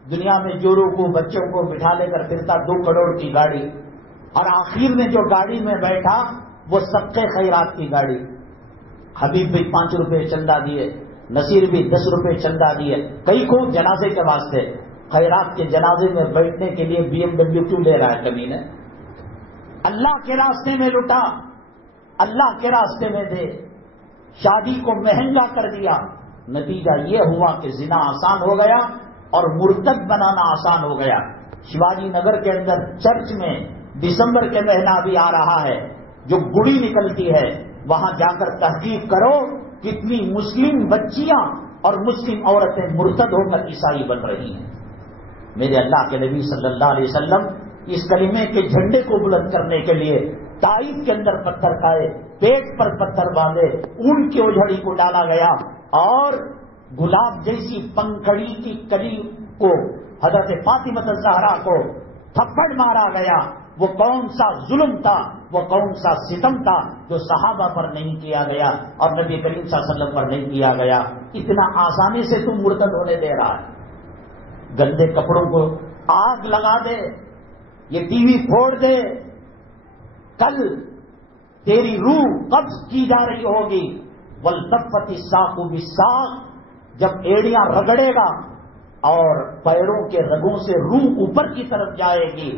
دنیا میں جوروں کو بچوں کو بٹھا لے کر پھرتا 2 کروڑ کی گاڑی، اور آخر میں جو گاڑی میں بیٹھا وہ صدقے خیرات کی گاڑی. حبیب بھی 5 روپے چندہ دیے، نصیر بھی 10 روپے چندہ دیے، کئی کو جنازے کے واسطے. خیرات کے جنازے میں بیٹھنے کے لیے BMW کیوں لے رہا ہے کمی نے؟ اللہ کے راستے میں لٹا، اللہ کے راستے میں دے. شادی کو مہنگا کر دیا، نتیجہ یہ ہوا کہ زنا آسان ہو گیا اور مرتد بنانا آسان ہو گیا. شیواجی نگر کے اندر چرچ میں دسمبر کے مہینہ بھی آ رہا ہے، جو گڑی نکلتی ہے وہاں جا کر تحقیق کرو کتنی مسلم بچیاں اور مسلم عورتیں مرتد ہو کر عیسائی بن رہی ہیں. میرے اللہ کے نبی صلی اللہ علیہ وسلم اس کلمے کے جھنڈے کو بلند کرنے کے لیے طائف کے اندر پتھر کھائے، پیٹ پر پتھر باندھے، اون کی اوجھڑی کو ڈالا گیا اور گلاب جیسی پنکھڑی کی کلی کو حضرت فاطمہ الزہرا کو تھپڑ مارا گیا. وہ کون سا ظلم تھا، وہ کون سا ستم تھا جو صحابہ پر نہیں کیا گیا اور نبی کریم صلی اللہ علیہ وسلم پر نہیں کیا گیا؟ اتنا آسانی سے تم مرتد ہونے دے رہا ہے. گندے کپڑوں کو آگ لگا دے، یہ ٹی وی پھوڑ دے، کل تیری روح قبض کی جا رہی ہوگی. والتفت الساق بالساق، جب ایڑیاں رگڑے گا اور پیروں کے رگوں سے روح اوپر کی طرف جائے گی،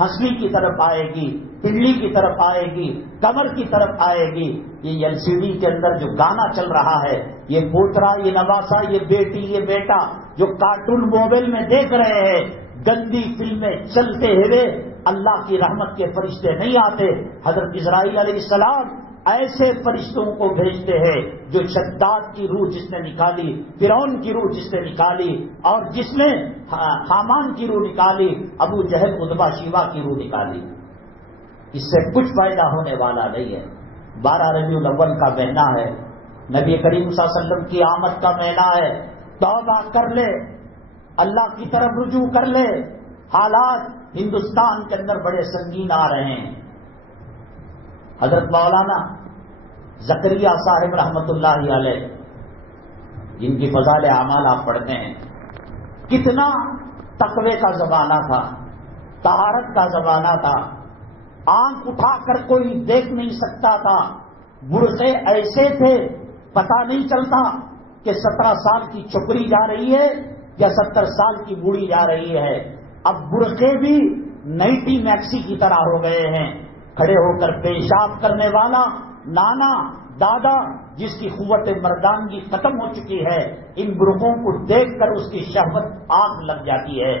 ہنسلی کی طرف آئے گی، پنڈلی کی طرف آئے گی، کمر کی طرف آئے گی. یہ LCD کے اندر جو گانا چل رہا ہے، یہ پوترا، یہ نواسا، یہ بیٹی، یہ بیٹا جو کارٹون موبائل میں دیکھ رہے ہیں، گندی فلمیں چلتے ہوئے اللہ کی رحمت کے فرشتے نہیں آتے. حضرت اسرائیل علیہ السلام ایسے فرشتوں کو بھیجتے ہیں جو شداد کی روح جس نے نکالی، فرعون کی روح جس نے نکالی، اور جس نے حامان کی روح نکالی، ابو جہل عتبہ شیبہ کی روح نکالی. اس سے کچھ فائدہ ہونے والا نہیں ہے. 12 ربیع الاول کا مہینہ ہے، نبی کریم صلی اللہ علیہ وسلم کی آمد کا مہینہ ہے. توبہ کر لے، اللہ کی طرف رجوع کر لے. حالات ہندوستان کے اندر بڑے سنگین آ رہے ہیں. حضرت مولانا زکریا صاحب رحمت اللہ علیہ، جن کی فضائل اعمال آپ پڑھتے ہیں، کتنا تقوی کا زمانہ تھا، طہارت کا زمانہ تھا. آنکھ اٹھا کر کوئی دیکھ نہیں سکتا تھا. برقعے ایسے تھے پتہ نہیں چلتا کہ 17 سال کی چھوکری جا رہی ہے یا 70 سال کی بوڑھی جا رہی ہے. اب برقعے بھی نائٹی میکسی کی طرح ہو گئے ہیں. کھڑے ہو کر پیشاب کرنے والا نانا دادا جس کی قوت مردانگی ختم ہو چکی ہے، ان برقعوں کو دیکھ کر اس کی شہوت آگ لگ جاتی ہے.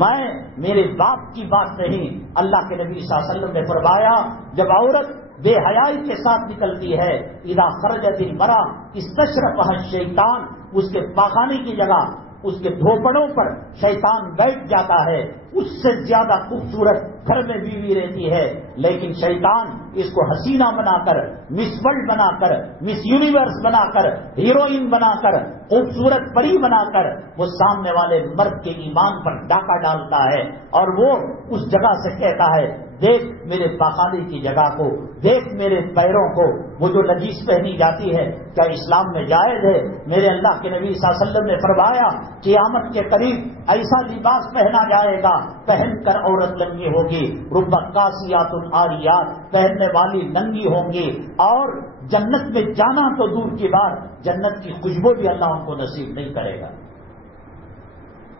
میں میرے باپ کی بات نہیں، اللہ کے نبی صلی اللہ علیہ وسلم نے فرمایا جب عورت بے حیائی کے ساتھ نکلتی ہے، اذا خرجت المرأة استشرفها الشیطان، اس کے پاخانے کی جگہ اس کے دھوپڑوں پر شیطان بیٹھ جاتا ہے. اس سے زیادہ خوبصورت گھر میں بیوی رہتی ہے، لیکن شیطان اس کو حسینہ بنا کر، مس ورلڈ بنا کر، مس یونیورس بنا کر، ہیروئن بنا کر، خوبصورت پری بنا کر وہ سامنے والے مرد کے ایمان پر ڈاکہ ڈالتا ہے اور وہ اس جگہ سے کہتا ہے دیکھ میرے پاخانے کی جگہ کو، دیکھ میرے پیروں کو، وہ جو نجیس پہنی جاتی ہے کیا اسلام میں جائز ہے؟ میرے اللہ کے نبی صلی اللہ علیہ وسلم نے فرمایا قیامت کے قریب ایسا لباس پہنا جائے گا پہن کر عورت ننگی ہوگی، رب کاسیات عاریات، پہننے والی ننگی ہوں گی، اور جنت میں جانا تو دور کی بات، جنت کی خوشبو بھی اللہ ان کو نصیب نہیں کرے گا۔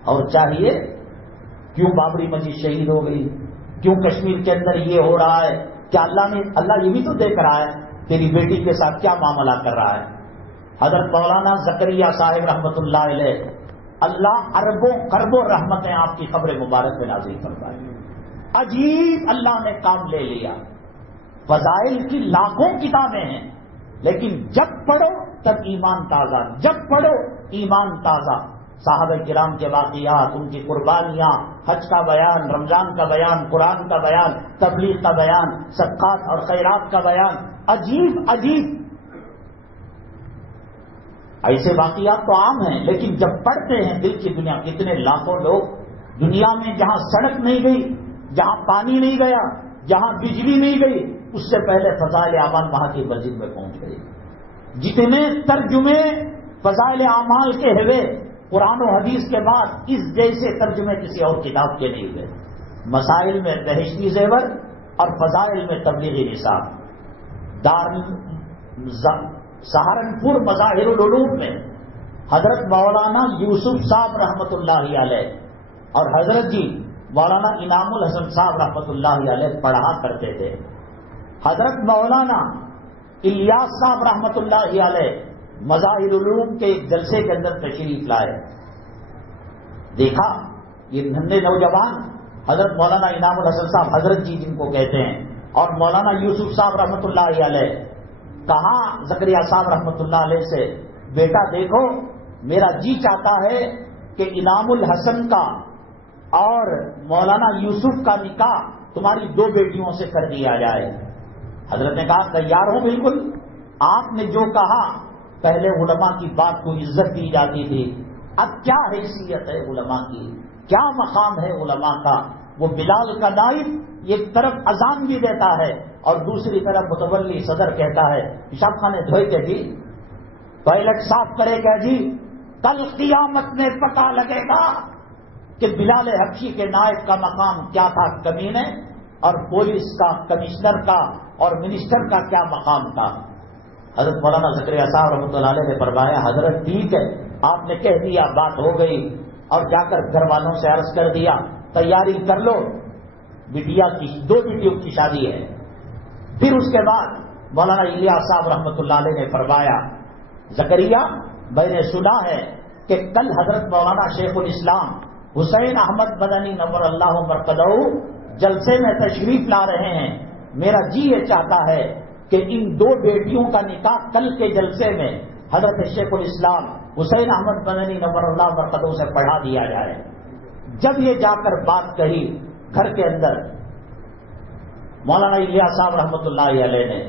اور چاہیے کیوں بابری مسجد شہید ہو گئی، کیوں کشمیر کے اندر یہ ہو رہا ہے، کیا اللہ یہ بھی تو دیکھ رہا ہے تیری بیٹی کے ساتھ کیا معاملہ کر رہا ہے۔ حضرت مولانا زکریا صاحب رحمۃ اللہ علیہ، اللہ اربوں کربوں رحمتیں آپ کی قبر مبارک میں نازل فرمائے۔ عجیب اللہ نے کام لے لیا، فضائل کی لاکھوں کتابیں ہیں، لیکن جب پڑھو تب ایمان تازہ، جب پڑھو ایمان تازہ۔ صحابہ کرام کے واقعات، ان کی قربانیاں، حج کا بیان، رمضان کا بیان، قرآن کا بیان، تبلیغ کا بیان، صدقات اور خیرات کا بیان، عجیب عجیب ایسے واقعات تو عام ہیں، لیکن جب پڑھتے ہیں دل کی دنیا، کتنے لاکھوں لوگ دنیا میں جہاں سڑک نہیں گئی، جہاں پانی نہیں گیا، جہاں بجلی نہیں گئی، اس سے پہلے فضائل اعمال وہاں کی مسجد میں پہنچ گئی۔ جتنے ترجمے فضائل اعمال کے ہوئے قرآن و حدیث کے بعد، اس جیسے ترجمے کسی اور کتاب کے نہیں ہوئے۔ مسائل میں بہشتی زیور اور فضائل میں تبلیغی نصاب۔ سہارنپور مظاہر العلوم میں حضرت مولانا یوسف صاحب رحمۃ اللہ علیہ اور حضرت جی مولانا انعام الحسن صاحب رحمۃ اللہ علیہ پڑھا کرتے تھے۔ حضرت مولانا الیاس صاحب رحمۃ اللہ علیہ مظاہر العلوم کے ایک جلسے کے اندر تشریف لائے، دیکھا یہ ننھے نوجوان حضرت مولانا انعام الحسن صاحب حضرت جی جن کو کہتے ہیں، اور مولانا یوسف صاحب رحمۃ اللہ علیہ، کہا زکریا صاحب رحمۃ اللہ علیہ سے، بیٹا دیکھو میرا جی چاہتا ہے کہ انعام الحسن کا اور مولانا یوسف کا نکاح تمہاری دو بیٹیوں سے کر دیا جائے۔ حضرت نے کہا تیار ہوں بالکل، آپ نے جو کہا، پہلے علماء کی بات کو عزت دی جاتی تھی، اب کیا حیثیت ہے علماء کی، کیا مقام ہے علماء کا۔ وہ بلال کا نائب ایک طرف اذان بھی دیتا ہے اور دوسری طرف متولی صدر کہتا ہے پیشاب خانے دھوئے کے جی، ٹوائلٹ صاف کرے گا جی، کل قیامت میں پتہ لگے گا کہ بلال حبشی کے نائب کا مقام کیا تھا کمینے، اور پولیس کا، کمشنر کا اور منسٹر کا کیا مقام تھا۔ حضرت مولانا زکریا صاحب رحمۃ اللہ علیہ نے فرمایا حضرت ٹھیک ہے، آپ نے کہہ دیا، بات ہو گئی، اور جا کر گھر والوں سے عرض کر دیا تیاری کر لو، بٹیا کی دو بیٹیوں کی شادی ہے۔ پھر اس کے بعد مولانا الیاس صاحب رحمۃ اللہ علیہ نے فرمایا زکریا میں نے سنا ہے کہ کل حضرت مولانا شیخ الاسلام حسین احمد مدنی نور اللہ مرقدہ جلسے میں تشریف لا رہے ہیں، میرا جی یہ چاہتا ہے کہ ان دو بیٹیوں کا نکاح کل کے جلسے میں حضرت شیخ الاسلام حسین احمد مدنی نور اللہ مرقدہ سے پڑھا دیا جائے۔ جب یہ جا کر بات کہی گھر کے اندر مولانا الیاس صاحب رحمۃ اللہ علیہ نے،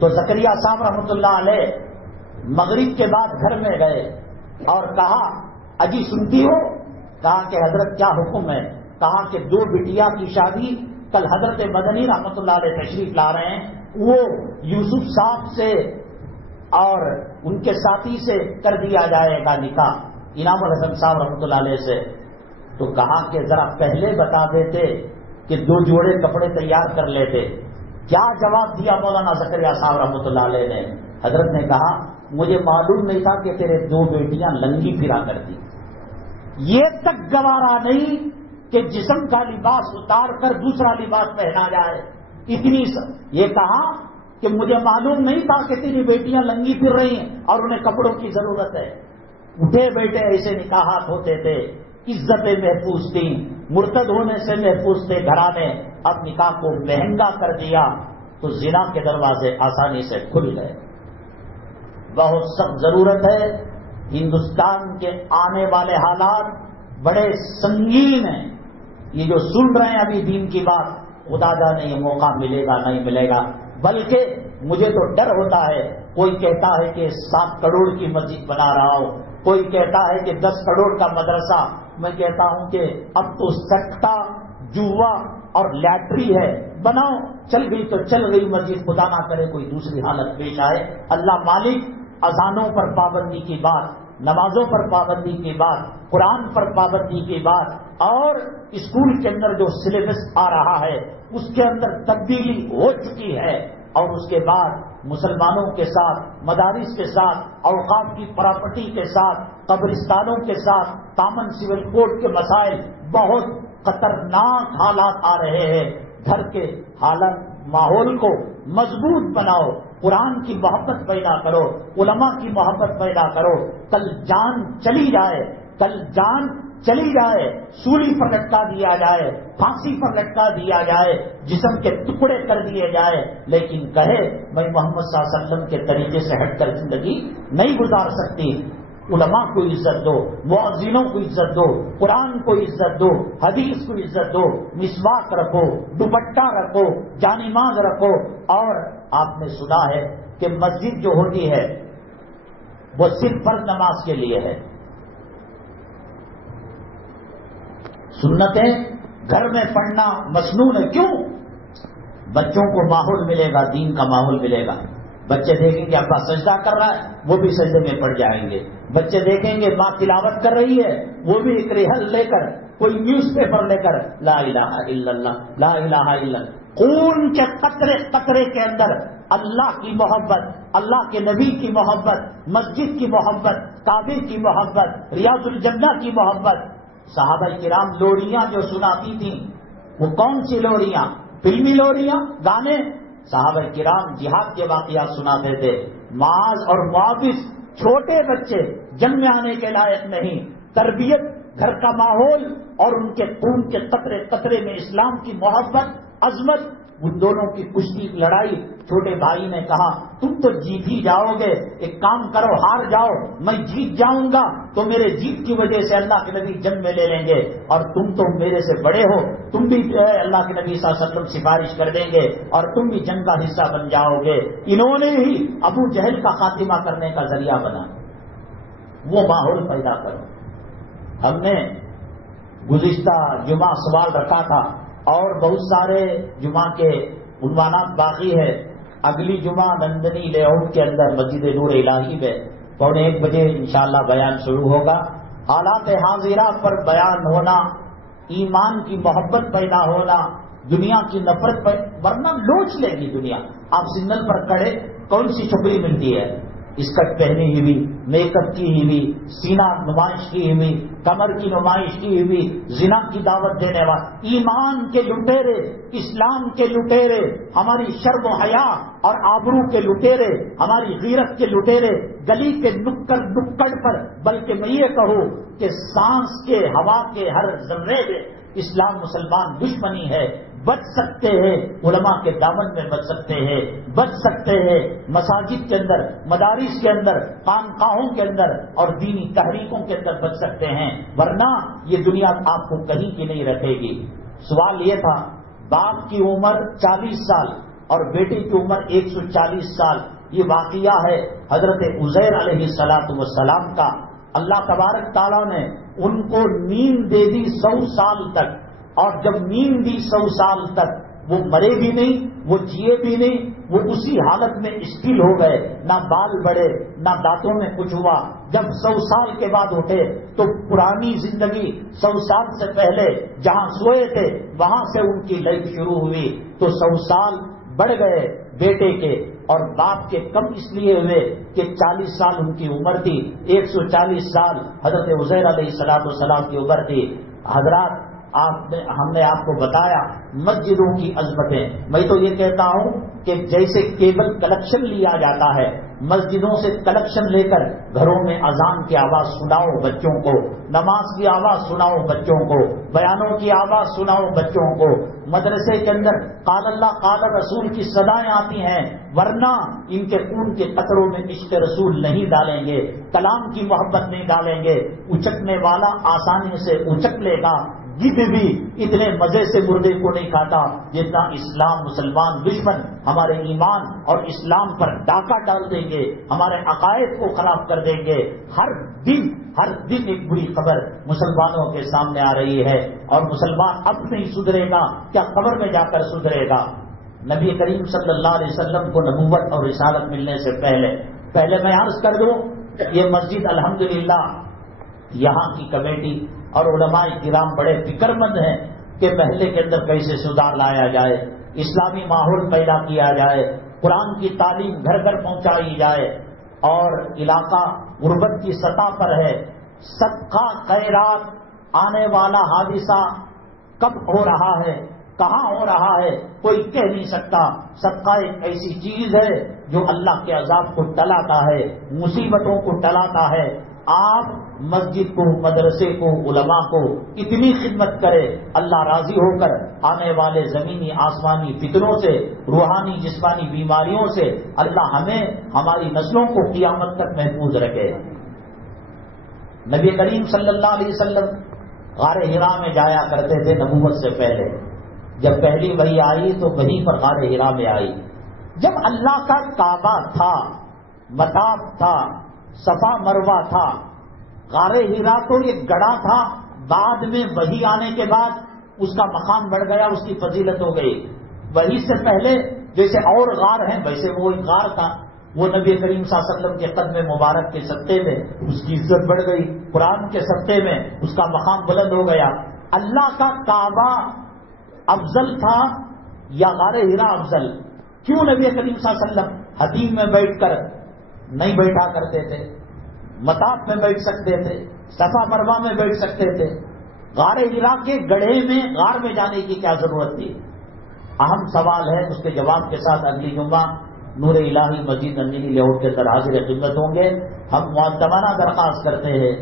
تو زکریا صاحب رحمۃ اللہ علیہ مغرب کے بعد گھر میں گئے اور کہا اجی سنتی ہو؟ کہا کہ حضرت کیا حکم ہے؟ کہا کہ دو بٹیا کی شادی کل حضرت مدنی رحمۃ اللہ علیہ تشریف لا رہے ہیں، وہ یوسف صاحب سے اور ان کے ساتھی سے کر دیا جائے گا نکاح، انعام الحسن صاحب رحمۃ اللہ علیہ سے۔ تو کہا کہ ذرا پہلے بتا دیتے کہ دو جوڑے کپڑے تیار کر لیتے۔ کیا جواب دیا مولانا زکریا صاحب رحمۃ اللہ علیہ نے؟ حضرت نے کہا مجھے معلوم نہیں تھا کہ تیرے دو بیٹیاں لنگی پھرا کرتی، یہ تک گوارا نہیں کہ جسم کا لباس اتار کر دوسرا لباس پہنا جائے، اتنی یہ کہا کہ مجھے معلوم نہیں تھا کہ تیری بیٹیاں لنگی پھر رہی ہیں اور انہیں کپڑوں کی ضرورت ہے۔ اٹھے بیٹے ایسے نکاحات ہوتے تھے، عزتیں محفوظ تھیں، مرتد ہونے سے محفوظ تھے گھرانے، اب نکاح کو مہنگا کر دیا تو زنا کے دروازے آسانی سے کھل گئے۔ بہت سخت ضرورت ہے، ہندوستان کے آنے والے حالات بڑے سنگین ہیں۔ یہ جو سن رہے ہیں ابھی دین کی بات، خدا جانے یہ موقع ملے گا نہیں ملے گا، بلکہ مجھے تو ڈر ہوتا ہے، کوئی کہتا ہے کہ 7 کروڑ کی مسجد بنا رہا ہوں، کوئی کہتا ہے کہ 10 کروڑ کا مدرسہ، میں کہتا ہوں کہ اب تو سکتا جوا اور لیٹری ہے، بناؤ، چل گئی تو چل گئی مسجد، خدا نہ کرے کوئی دوسری حالت پیش آئے۔ اللہ مالک اذانوں پر پابندی کی بات، نمازوں پر پابندی کی بات، قرآن پر پابندی کی بات، اور اسکول کے اندر جو سلیبس آ رہا ہے اس کے اندر تبدیلی ہو چکی ہے، اور اس کے بعد مسلمانوں کے ساتھ، مدارس کے ساتھ، اوقاف کی پراپرٹی کے ساتھ، قبرستانوں کے ساتھ، کامن سول کوڈ کے مسائل، بہت خطرناک حالات آ رہے ہیں۔ گھر کے حالت ماحول کو مضبوط بناؤ، قرآن کی محبت پیدا کرو، علماء کی محبت پیدا کرو۔ کل جان چلی جائے، کل جان چلی جائے، سولی پر لٹکا دیا جائے، پھانسی پر لٹکا دیا جائے، جسم کے ٹکڑے کر دیے جائے، لیکن کہے میں محمد صلی اللہ علیہ وسلم کے طریقے سے ہٹ کر زندگی نہیں گزار سکتی۔ علماء کو عزت دو، مؤذنوں کو عزت دو، قرآن کو عزت دو، حدیث کو عزت دو، مسواک رکھو، دوپٹہ رکھو، جانماز رکھو۔ اور آپ نے سنا ہے کہ مسجد جو ہوتی ہے وہ صرف فرض نماز کے لیے ہے، سنتیں گھر میں پڑھنا مسنون ہے۔ کیوں؟ بچوں کو ماحول ملے گا، دین کا ماحول ملے گا۔ بچے دیکھیں گے ابا سجدہ کر رہا ہے، وہ بھی سجدے میں پڑ جائیں گے۔ بچے دیکھیں گے ماں تلاوت کر رہی ہے، وہ بھی ایک ریحل لے کر، کوئی نیوز پیپر لے کر لا الہ الا اللہ، لا الہ الا اللہ۔ خون کے قطرے قطرے کے اندر اللہ کی محبت، اللہ کے نبی کی محبت، مسجد کی محبت، کعبے کی محبت، ریاض الجنہ کی محبت۔ صحابہ کرام لوریاں جو سناتی تھیں وہ کون سی لوریاں؟ فلمی لوریاں، گانے؟ صحابہ کرام جہاد کے واقعات سناتے تھے۔ معاذ اور معاوض چھوٹے بچے، جنگ میں آنے کے لائق نہیں، تربیت، گھر کا ماحول اور ان کے خون کے قطرے قطرے میں اسلام کی محبت، عظمت، ان دونوں کی کشتی لڑائی۔ چھوٹے بھائی نے کہا تم تو جیت ہی جاؤ گے، ایک کام کرو ہار جاؤ، میں جیت جاؤں گا تو میرے جیت کی وجہ سے اللہ کے نبی جنگ میں لے لیں گے، اور تم تو میرے سے بڑے ہو، تم بھی اللہ کے نبی صلی اللہ علیہ وسلم سفارش کر دیں گے اور تم بھی جنگ کا حصہ بن جاؤ گے۔ انہوں نے ہی ابو جہل کا خاتمہ کرنے کا ذریعہ بنا۔ وہ ماحول پیدا کرو۔ ہم نے گزشتہ جمعہ سوال رکھا تھا اور بہت سارے جمعہ کے عنوانات باقی ہے۔ اگلی جمعہ نندنی لے آؤٹ کے اندر مسجد نور الہی میں 1:15 بجے انشاءاللہ بیان شروع ہوگا۔ حالات حاضرہ پر بیان ہونا، ایمان کی محبت پیدا ہونا، دنیا کی نفرت ورنہ لوچ لے گی دنیا۔ آپ سگنل پر کھڑے، کون سی چھپڑی ملتی ہے؟ اسکرٹ پہنی ہوئی، میک اپ کی ہوئی، سینہ نمائش کی ہوئی، کمر کی نمائش کی ہوئی، زنا کی دعوت دینے والے، ایمان کے لٹیرے، اسلام کے لٹیرے، ہماری شرم و حیا اور آبرو کے لٹیرے، ہماری غیرت کے لٹیرے گلی کے نکڑ پر، بلکہ میں یہ کہوں کہ سانس کے، ہوا کے ہر ذرے میں اسلام مسلمان دشمنی ہے۔ بچ سکتے ہیں، علماء کے دامن میں بچ سکتے ہیں، بچ سکتے ہیں مساجد کے اندر، مدارس کے اندر، خانقاہوں کے اندر اور دینی تحریکوں کے اندر بچ سکتے ہیں، ورنہ یہ دنیا آپ کو کہیں کی نہیں رکھے گی۔ سوال یہ تھا، باپ کی عمر 40 سال اور بیٹے کی عمر 140 سال، یہ واقعہ ہے حضرت عزیر علیہ السلام کا۔ اللہ تبارک تعالیٰ نے ان کو نیند دے دی 100 سال تک، اور جب نیند دی 100 سال تک وہ مرے بھی نہیں، وہ جیے بھی نہیں، وہ اسی حالت میں اسٹل ہو گئے، نہ بال بڑھے نہ دانتوں میں کچھ ہوا۔ جب 100 سال کے بعد اٹھے تو پرانی زندگی 100 سال سے پہلے جہاں سوئے تھے وہاں سے ان کی لائف شروع ہوئی، تو 100 سال بڑھ گئے بیٹے کے، اور باپ کے کم اس لیے ہوئے کہ 40 سال ان کی عمر تھی، 140 سال حضرت عزیر علیہ السلام کی عمر تھی۔ حضرات، ہم نے آپ کو بتایا مسجدوں کی عظمتیں۔ میں تو یہ کہتا ہوں کہ جیسے کیبل کلیکشن لیا جاتا ہے، مسجدوں سے کلیکشن لے کر گھروں میں اذان کی آواز سناؤ بچوں کو، نماز کی آواز سناؤ بچوں کو، بیانوں کی آواز سناؤ بچوں کو، مدرسے کے اندر قال اللہ قال رسول کی صدائیں آتی ہیں، ورنہ ان کے خون کے قطروں میں عشق رسول نہیں ڈالیں گے، کلام کی محبت نہیں ڈالیں گے، اچکنے والا آسانی سے اچک لے گا، گدھ بھی اتنے مزے سے مردے کو نہیں کھاتا جتنا اسلام مسلمان دشمن ہمارے ایمان اور اسلام پر ڈاکہ ڈال دیں گے، ہمارے عقائد کو خراب کر دیں گے۔ ہر دن ایک بری خبر مسلمانوں کے سامنے آ رہی ہے، اور مسلمان اب نہیں سدھرے گا کیا قبر میں جا کر سدھرے گا؟ نبی کریم صلی اللہ علیہ وسلم کو نبوت اور رسالت ملنے سے پہلے میں عرض کر دوں، یہ مسجد الحمدللہ یہاں کی کمیٹی اور علماء کرام بڑے فکر مند ہیں کہ محلے کے اندر کیسے سدھار لایا جائے، اسلامی ماحول پیدا کیا جائے، قرآن کی تعلیم گھر گھر پہنچائی جائے، اور علاقہ غربت کی سطح پر ہے۔ صدقہ خیرات آنے والا حادثہ کب ہو رہا ہے، کہاں ہو رہا ہے، کوئی کہہ نہیں سکتا۔ صدقہ ایک ایسی چیز ہے جو اللہ کے عذاب کو ٹلاتا ہے، مصیبتوں کو ٹلاتا ہے۔ آپ مسجد کو، مدرسے کو، علماء کو اتنی خدمت کرے، اللہ راضی ہو کر آنے والے زمینی آسمانی فتنوں سے، روحانی جسمانی بیماریوں سے اللہ ہمیں، ہماری نسلوں کو قیامت تک محفوظ رکھے۔ نبی کریم صلی اللہ علیہ وسلم غار حرا میں جایا کرتے تھے نبوت سے پہلے۔ جب پہلی وحی آئی تو وہیں پر غار حرا میں آئی۔ جب اللہ کا کعبہ تھا، مطاف تھا، صفا مروہ تھا، غار حرا تو ایک گڑھا تھا، بعد میں وحی آنے کے بعد اس کا مقام بڑھ گیا، اس کی فضیلت ہو گئی۔ وحی سے پہلے جیسے اور غار ہیں ویسے وہ ایک غار تھا، وہ نبی کریم صلی اللہ علیہ وسلم کے قدم مبارک کے صدقے میں اس کی عزت بڑھ گئی، قرآن کے صدقے میں اس کا مقام بلند ہو گیا۔ اللہ کا کعبہ افضل تھا یا غار حرا افضل؟ کیوں نبی کریم صلی اللہ علیہ وسلم حدیم میں بیٹھ کر نہیں بیٹھا کرتے تھے؟ مطاف میں بیٹھ سکتے تھے، صفا مروہ میں بیٹھ سکتے تھے، غار حرا کے گڑھے میں، غار میں جانے کی کیا ضرورت تھی؟ اہم سوال ہے، اس کے جواب کے ساتھ اگلی جمعہ نور الہی مسجد نندنی لیاؤٹ کے اندر حاضر خدمت ہوں گے۔ ہم معتمانہ درخواست کرتے ہیں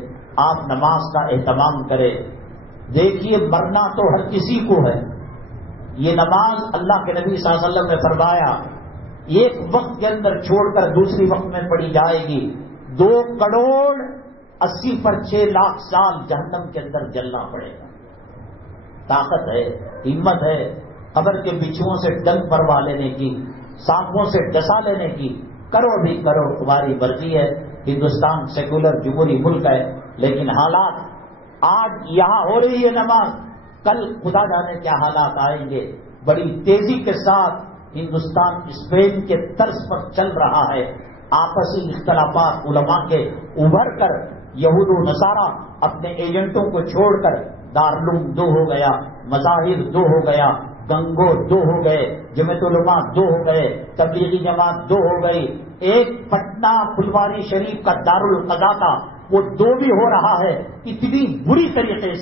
آپ نماز کا اہتمام کریں۔ دیکھیے مرنا تو ہر کسی کو ہے، یہ نماز اللہ کے نبی صلی اللہ علیہ وسلم نے فرمایا ایک وقت کے اندر چھوڑ کر دوسری وقت میں پڑھی جائے گی، 2,80,06,00,000 سال جہنم کے اندر جلنا پڑے گا۔ طاقت ہے، ہمت ہے قبر کے بچھوؤں سے ڈنک مروا لینے کی، سانپوں سے ڈسا لینے کی، کرو بھی کرو، تمہاری مرضی ہے۔ ہندوستان سیکولر جمہوری ملک ہے، لیکن حالات آج یہاں ہو رہی ہے نماز، کل خدا جانے کیا حالات آئیں گے۔ بڑی تیزی کے ساتھ ہندوستان اسپین کے طرز پر چل رہا ہے، آپسی اختلافات علماء کے ابھر کر یہود و نصارہ اپنے ایجنٹوں کو چھوڑ کر دارالعلوم 2 ہو گیا، مظاہر 2 ہو گیا، گنگو 2 ہو گئے، جمعیت علماء 2 ہو گئے، تبلیغی جماعت 2 ہو گئی، ایک پٹنہ پھلواری شریف کا دارالقضا تھا وہ 2 بھی ہو رہا ہے۔ اتنی بری طریقے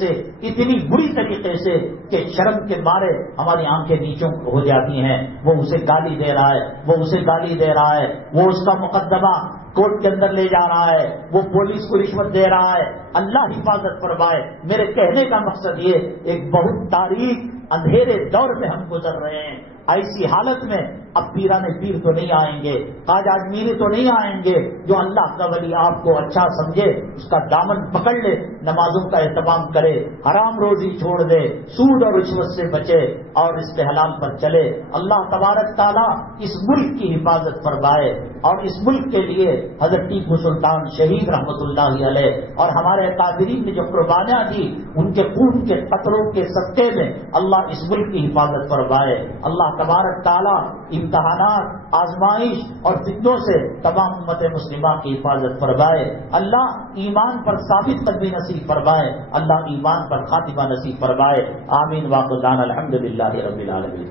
سے کہ شرم کے مارے ہماری آنکھیں نیچوں ہو جاتی ہیں۔ وہ اسے گالی دے رہا ہے، وہ اسے گالی دے رہا ہے، وہ اس کا مقدمہ کورٹ کے اندر لے جا رہا ہے، وہ پولیس کو رشوت دے رہا ہے۔ اللہ حفاظت فرمائے۔ میرے کہنے کا مقصد یہ، ایک بہت تاریک اندھیرے دور میں ہم گزر رہے ہیں۔ ایسی حالت میں اب پیران پیر تو نہیں آئیں گے، خواجہ اجمیری تو نہیں آئیں گے، جو اللہ کا ولی آپ کو اچھا سمجھے اس کا دامن پکڑ لے، نمازوں کا اہتمام کرے، حرام روزی چھوڑ دے، سود اور رشوت سے بچے اور استحلال پر چلے۔ اللہ تبارک تعالیٰ اس ملک کی حفاظت فرمائے، اور اس ملک کے لیے حضرت ٹیپو سلطان شہید رحمت اللہ علیہ اور ہمارے قادرین نے جو قربانیاں دی، ان کے خون کے قطروں کے صدقے میں اللہ اس ملک کی حفاظت فرمائے۔ اللہ تبارک تعالیٰ امتحانات، آزمائش اور فتنوں سے تمام امت مسلمہ کی حفاظت فرمائے۔ اللہ ایمان پر ثابت قدمی نصیب فرمائے، اللہ ایمان پر خاتمہ نصیب فرمائے۔ آمین واخر دعوانا الحمدللہ رب العالمین۔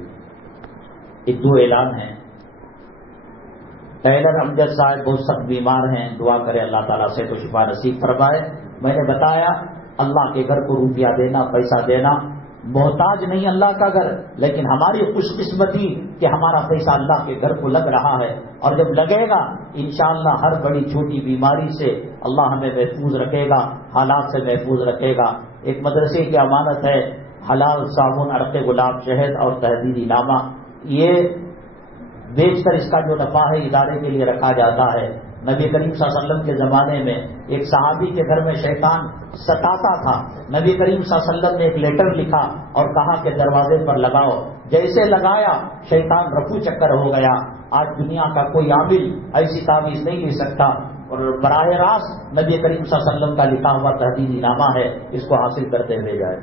ایک 2 اعلان ہیں۔ ٹیلر امجد صاحب بہت سخت بیمار ہیں، دعا کرے اللہ تعالیٰ سے تو شفا نصیب فرمائے۔ میں نے بتایا اللہ کے گھر کو روپیہ دینا، پیسہ دینا، محتاج نہیں اللہ کا گھر، لیکن ہماری خوش قسمتی کہ ہمارا پیسہ اللہ کے گھر کو لگ رہا ہے، اور جب لگے گا انشاءاللہ ہر بڑی چھوٹی بیماری سے اللہ ہمیں محفوظ رکھے گا، حالات سے محفوظ رکھے گا۔ ایک مدرسے کی امانت ہے، حلال صابن، عرق گلاب، شہد اور تحریری نامہ، یہ بیچ کر اس کا جو نفع ہے ادارے کے لیے رکھا جاتا ہے. نبی کریم صلی اللہ علیہ وسلم کے زمانے میں ایک صحابی کے گھر میں شیطان ستاتا تھا. نبی کریم صلی اللہ علیہ وسلم نے ایک لیٹر لکھا اور کہا کہ دروازے پر لگاؤ. جیسے لگایا شیطان رفو چکر ہو گیا. آج دنیا کا کوئی عامل ایسی تعویذ نہیں لے سکتا، اور براہ راست نبی کریم صلی اللہ علیہ وسلم کا لکھا ہوا تحدیدی نامہ ہے، اس کو حاصل کرتے ہوئے جائے.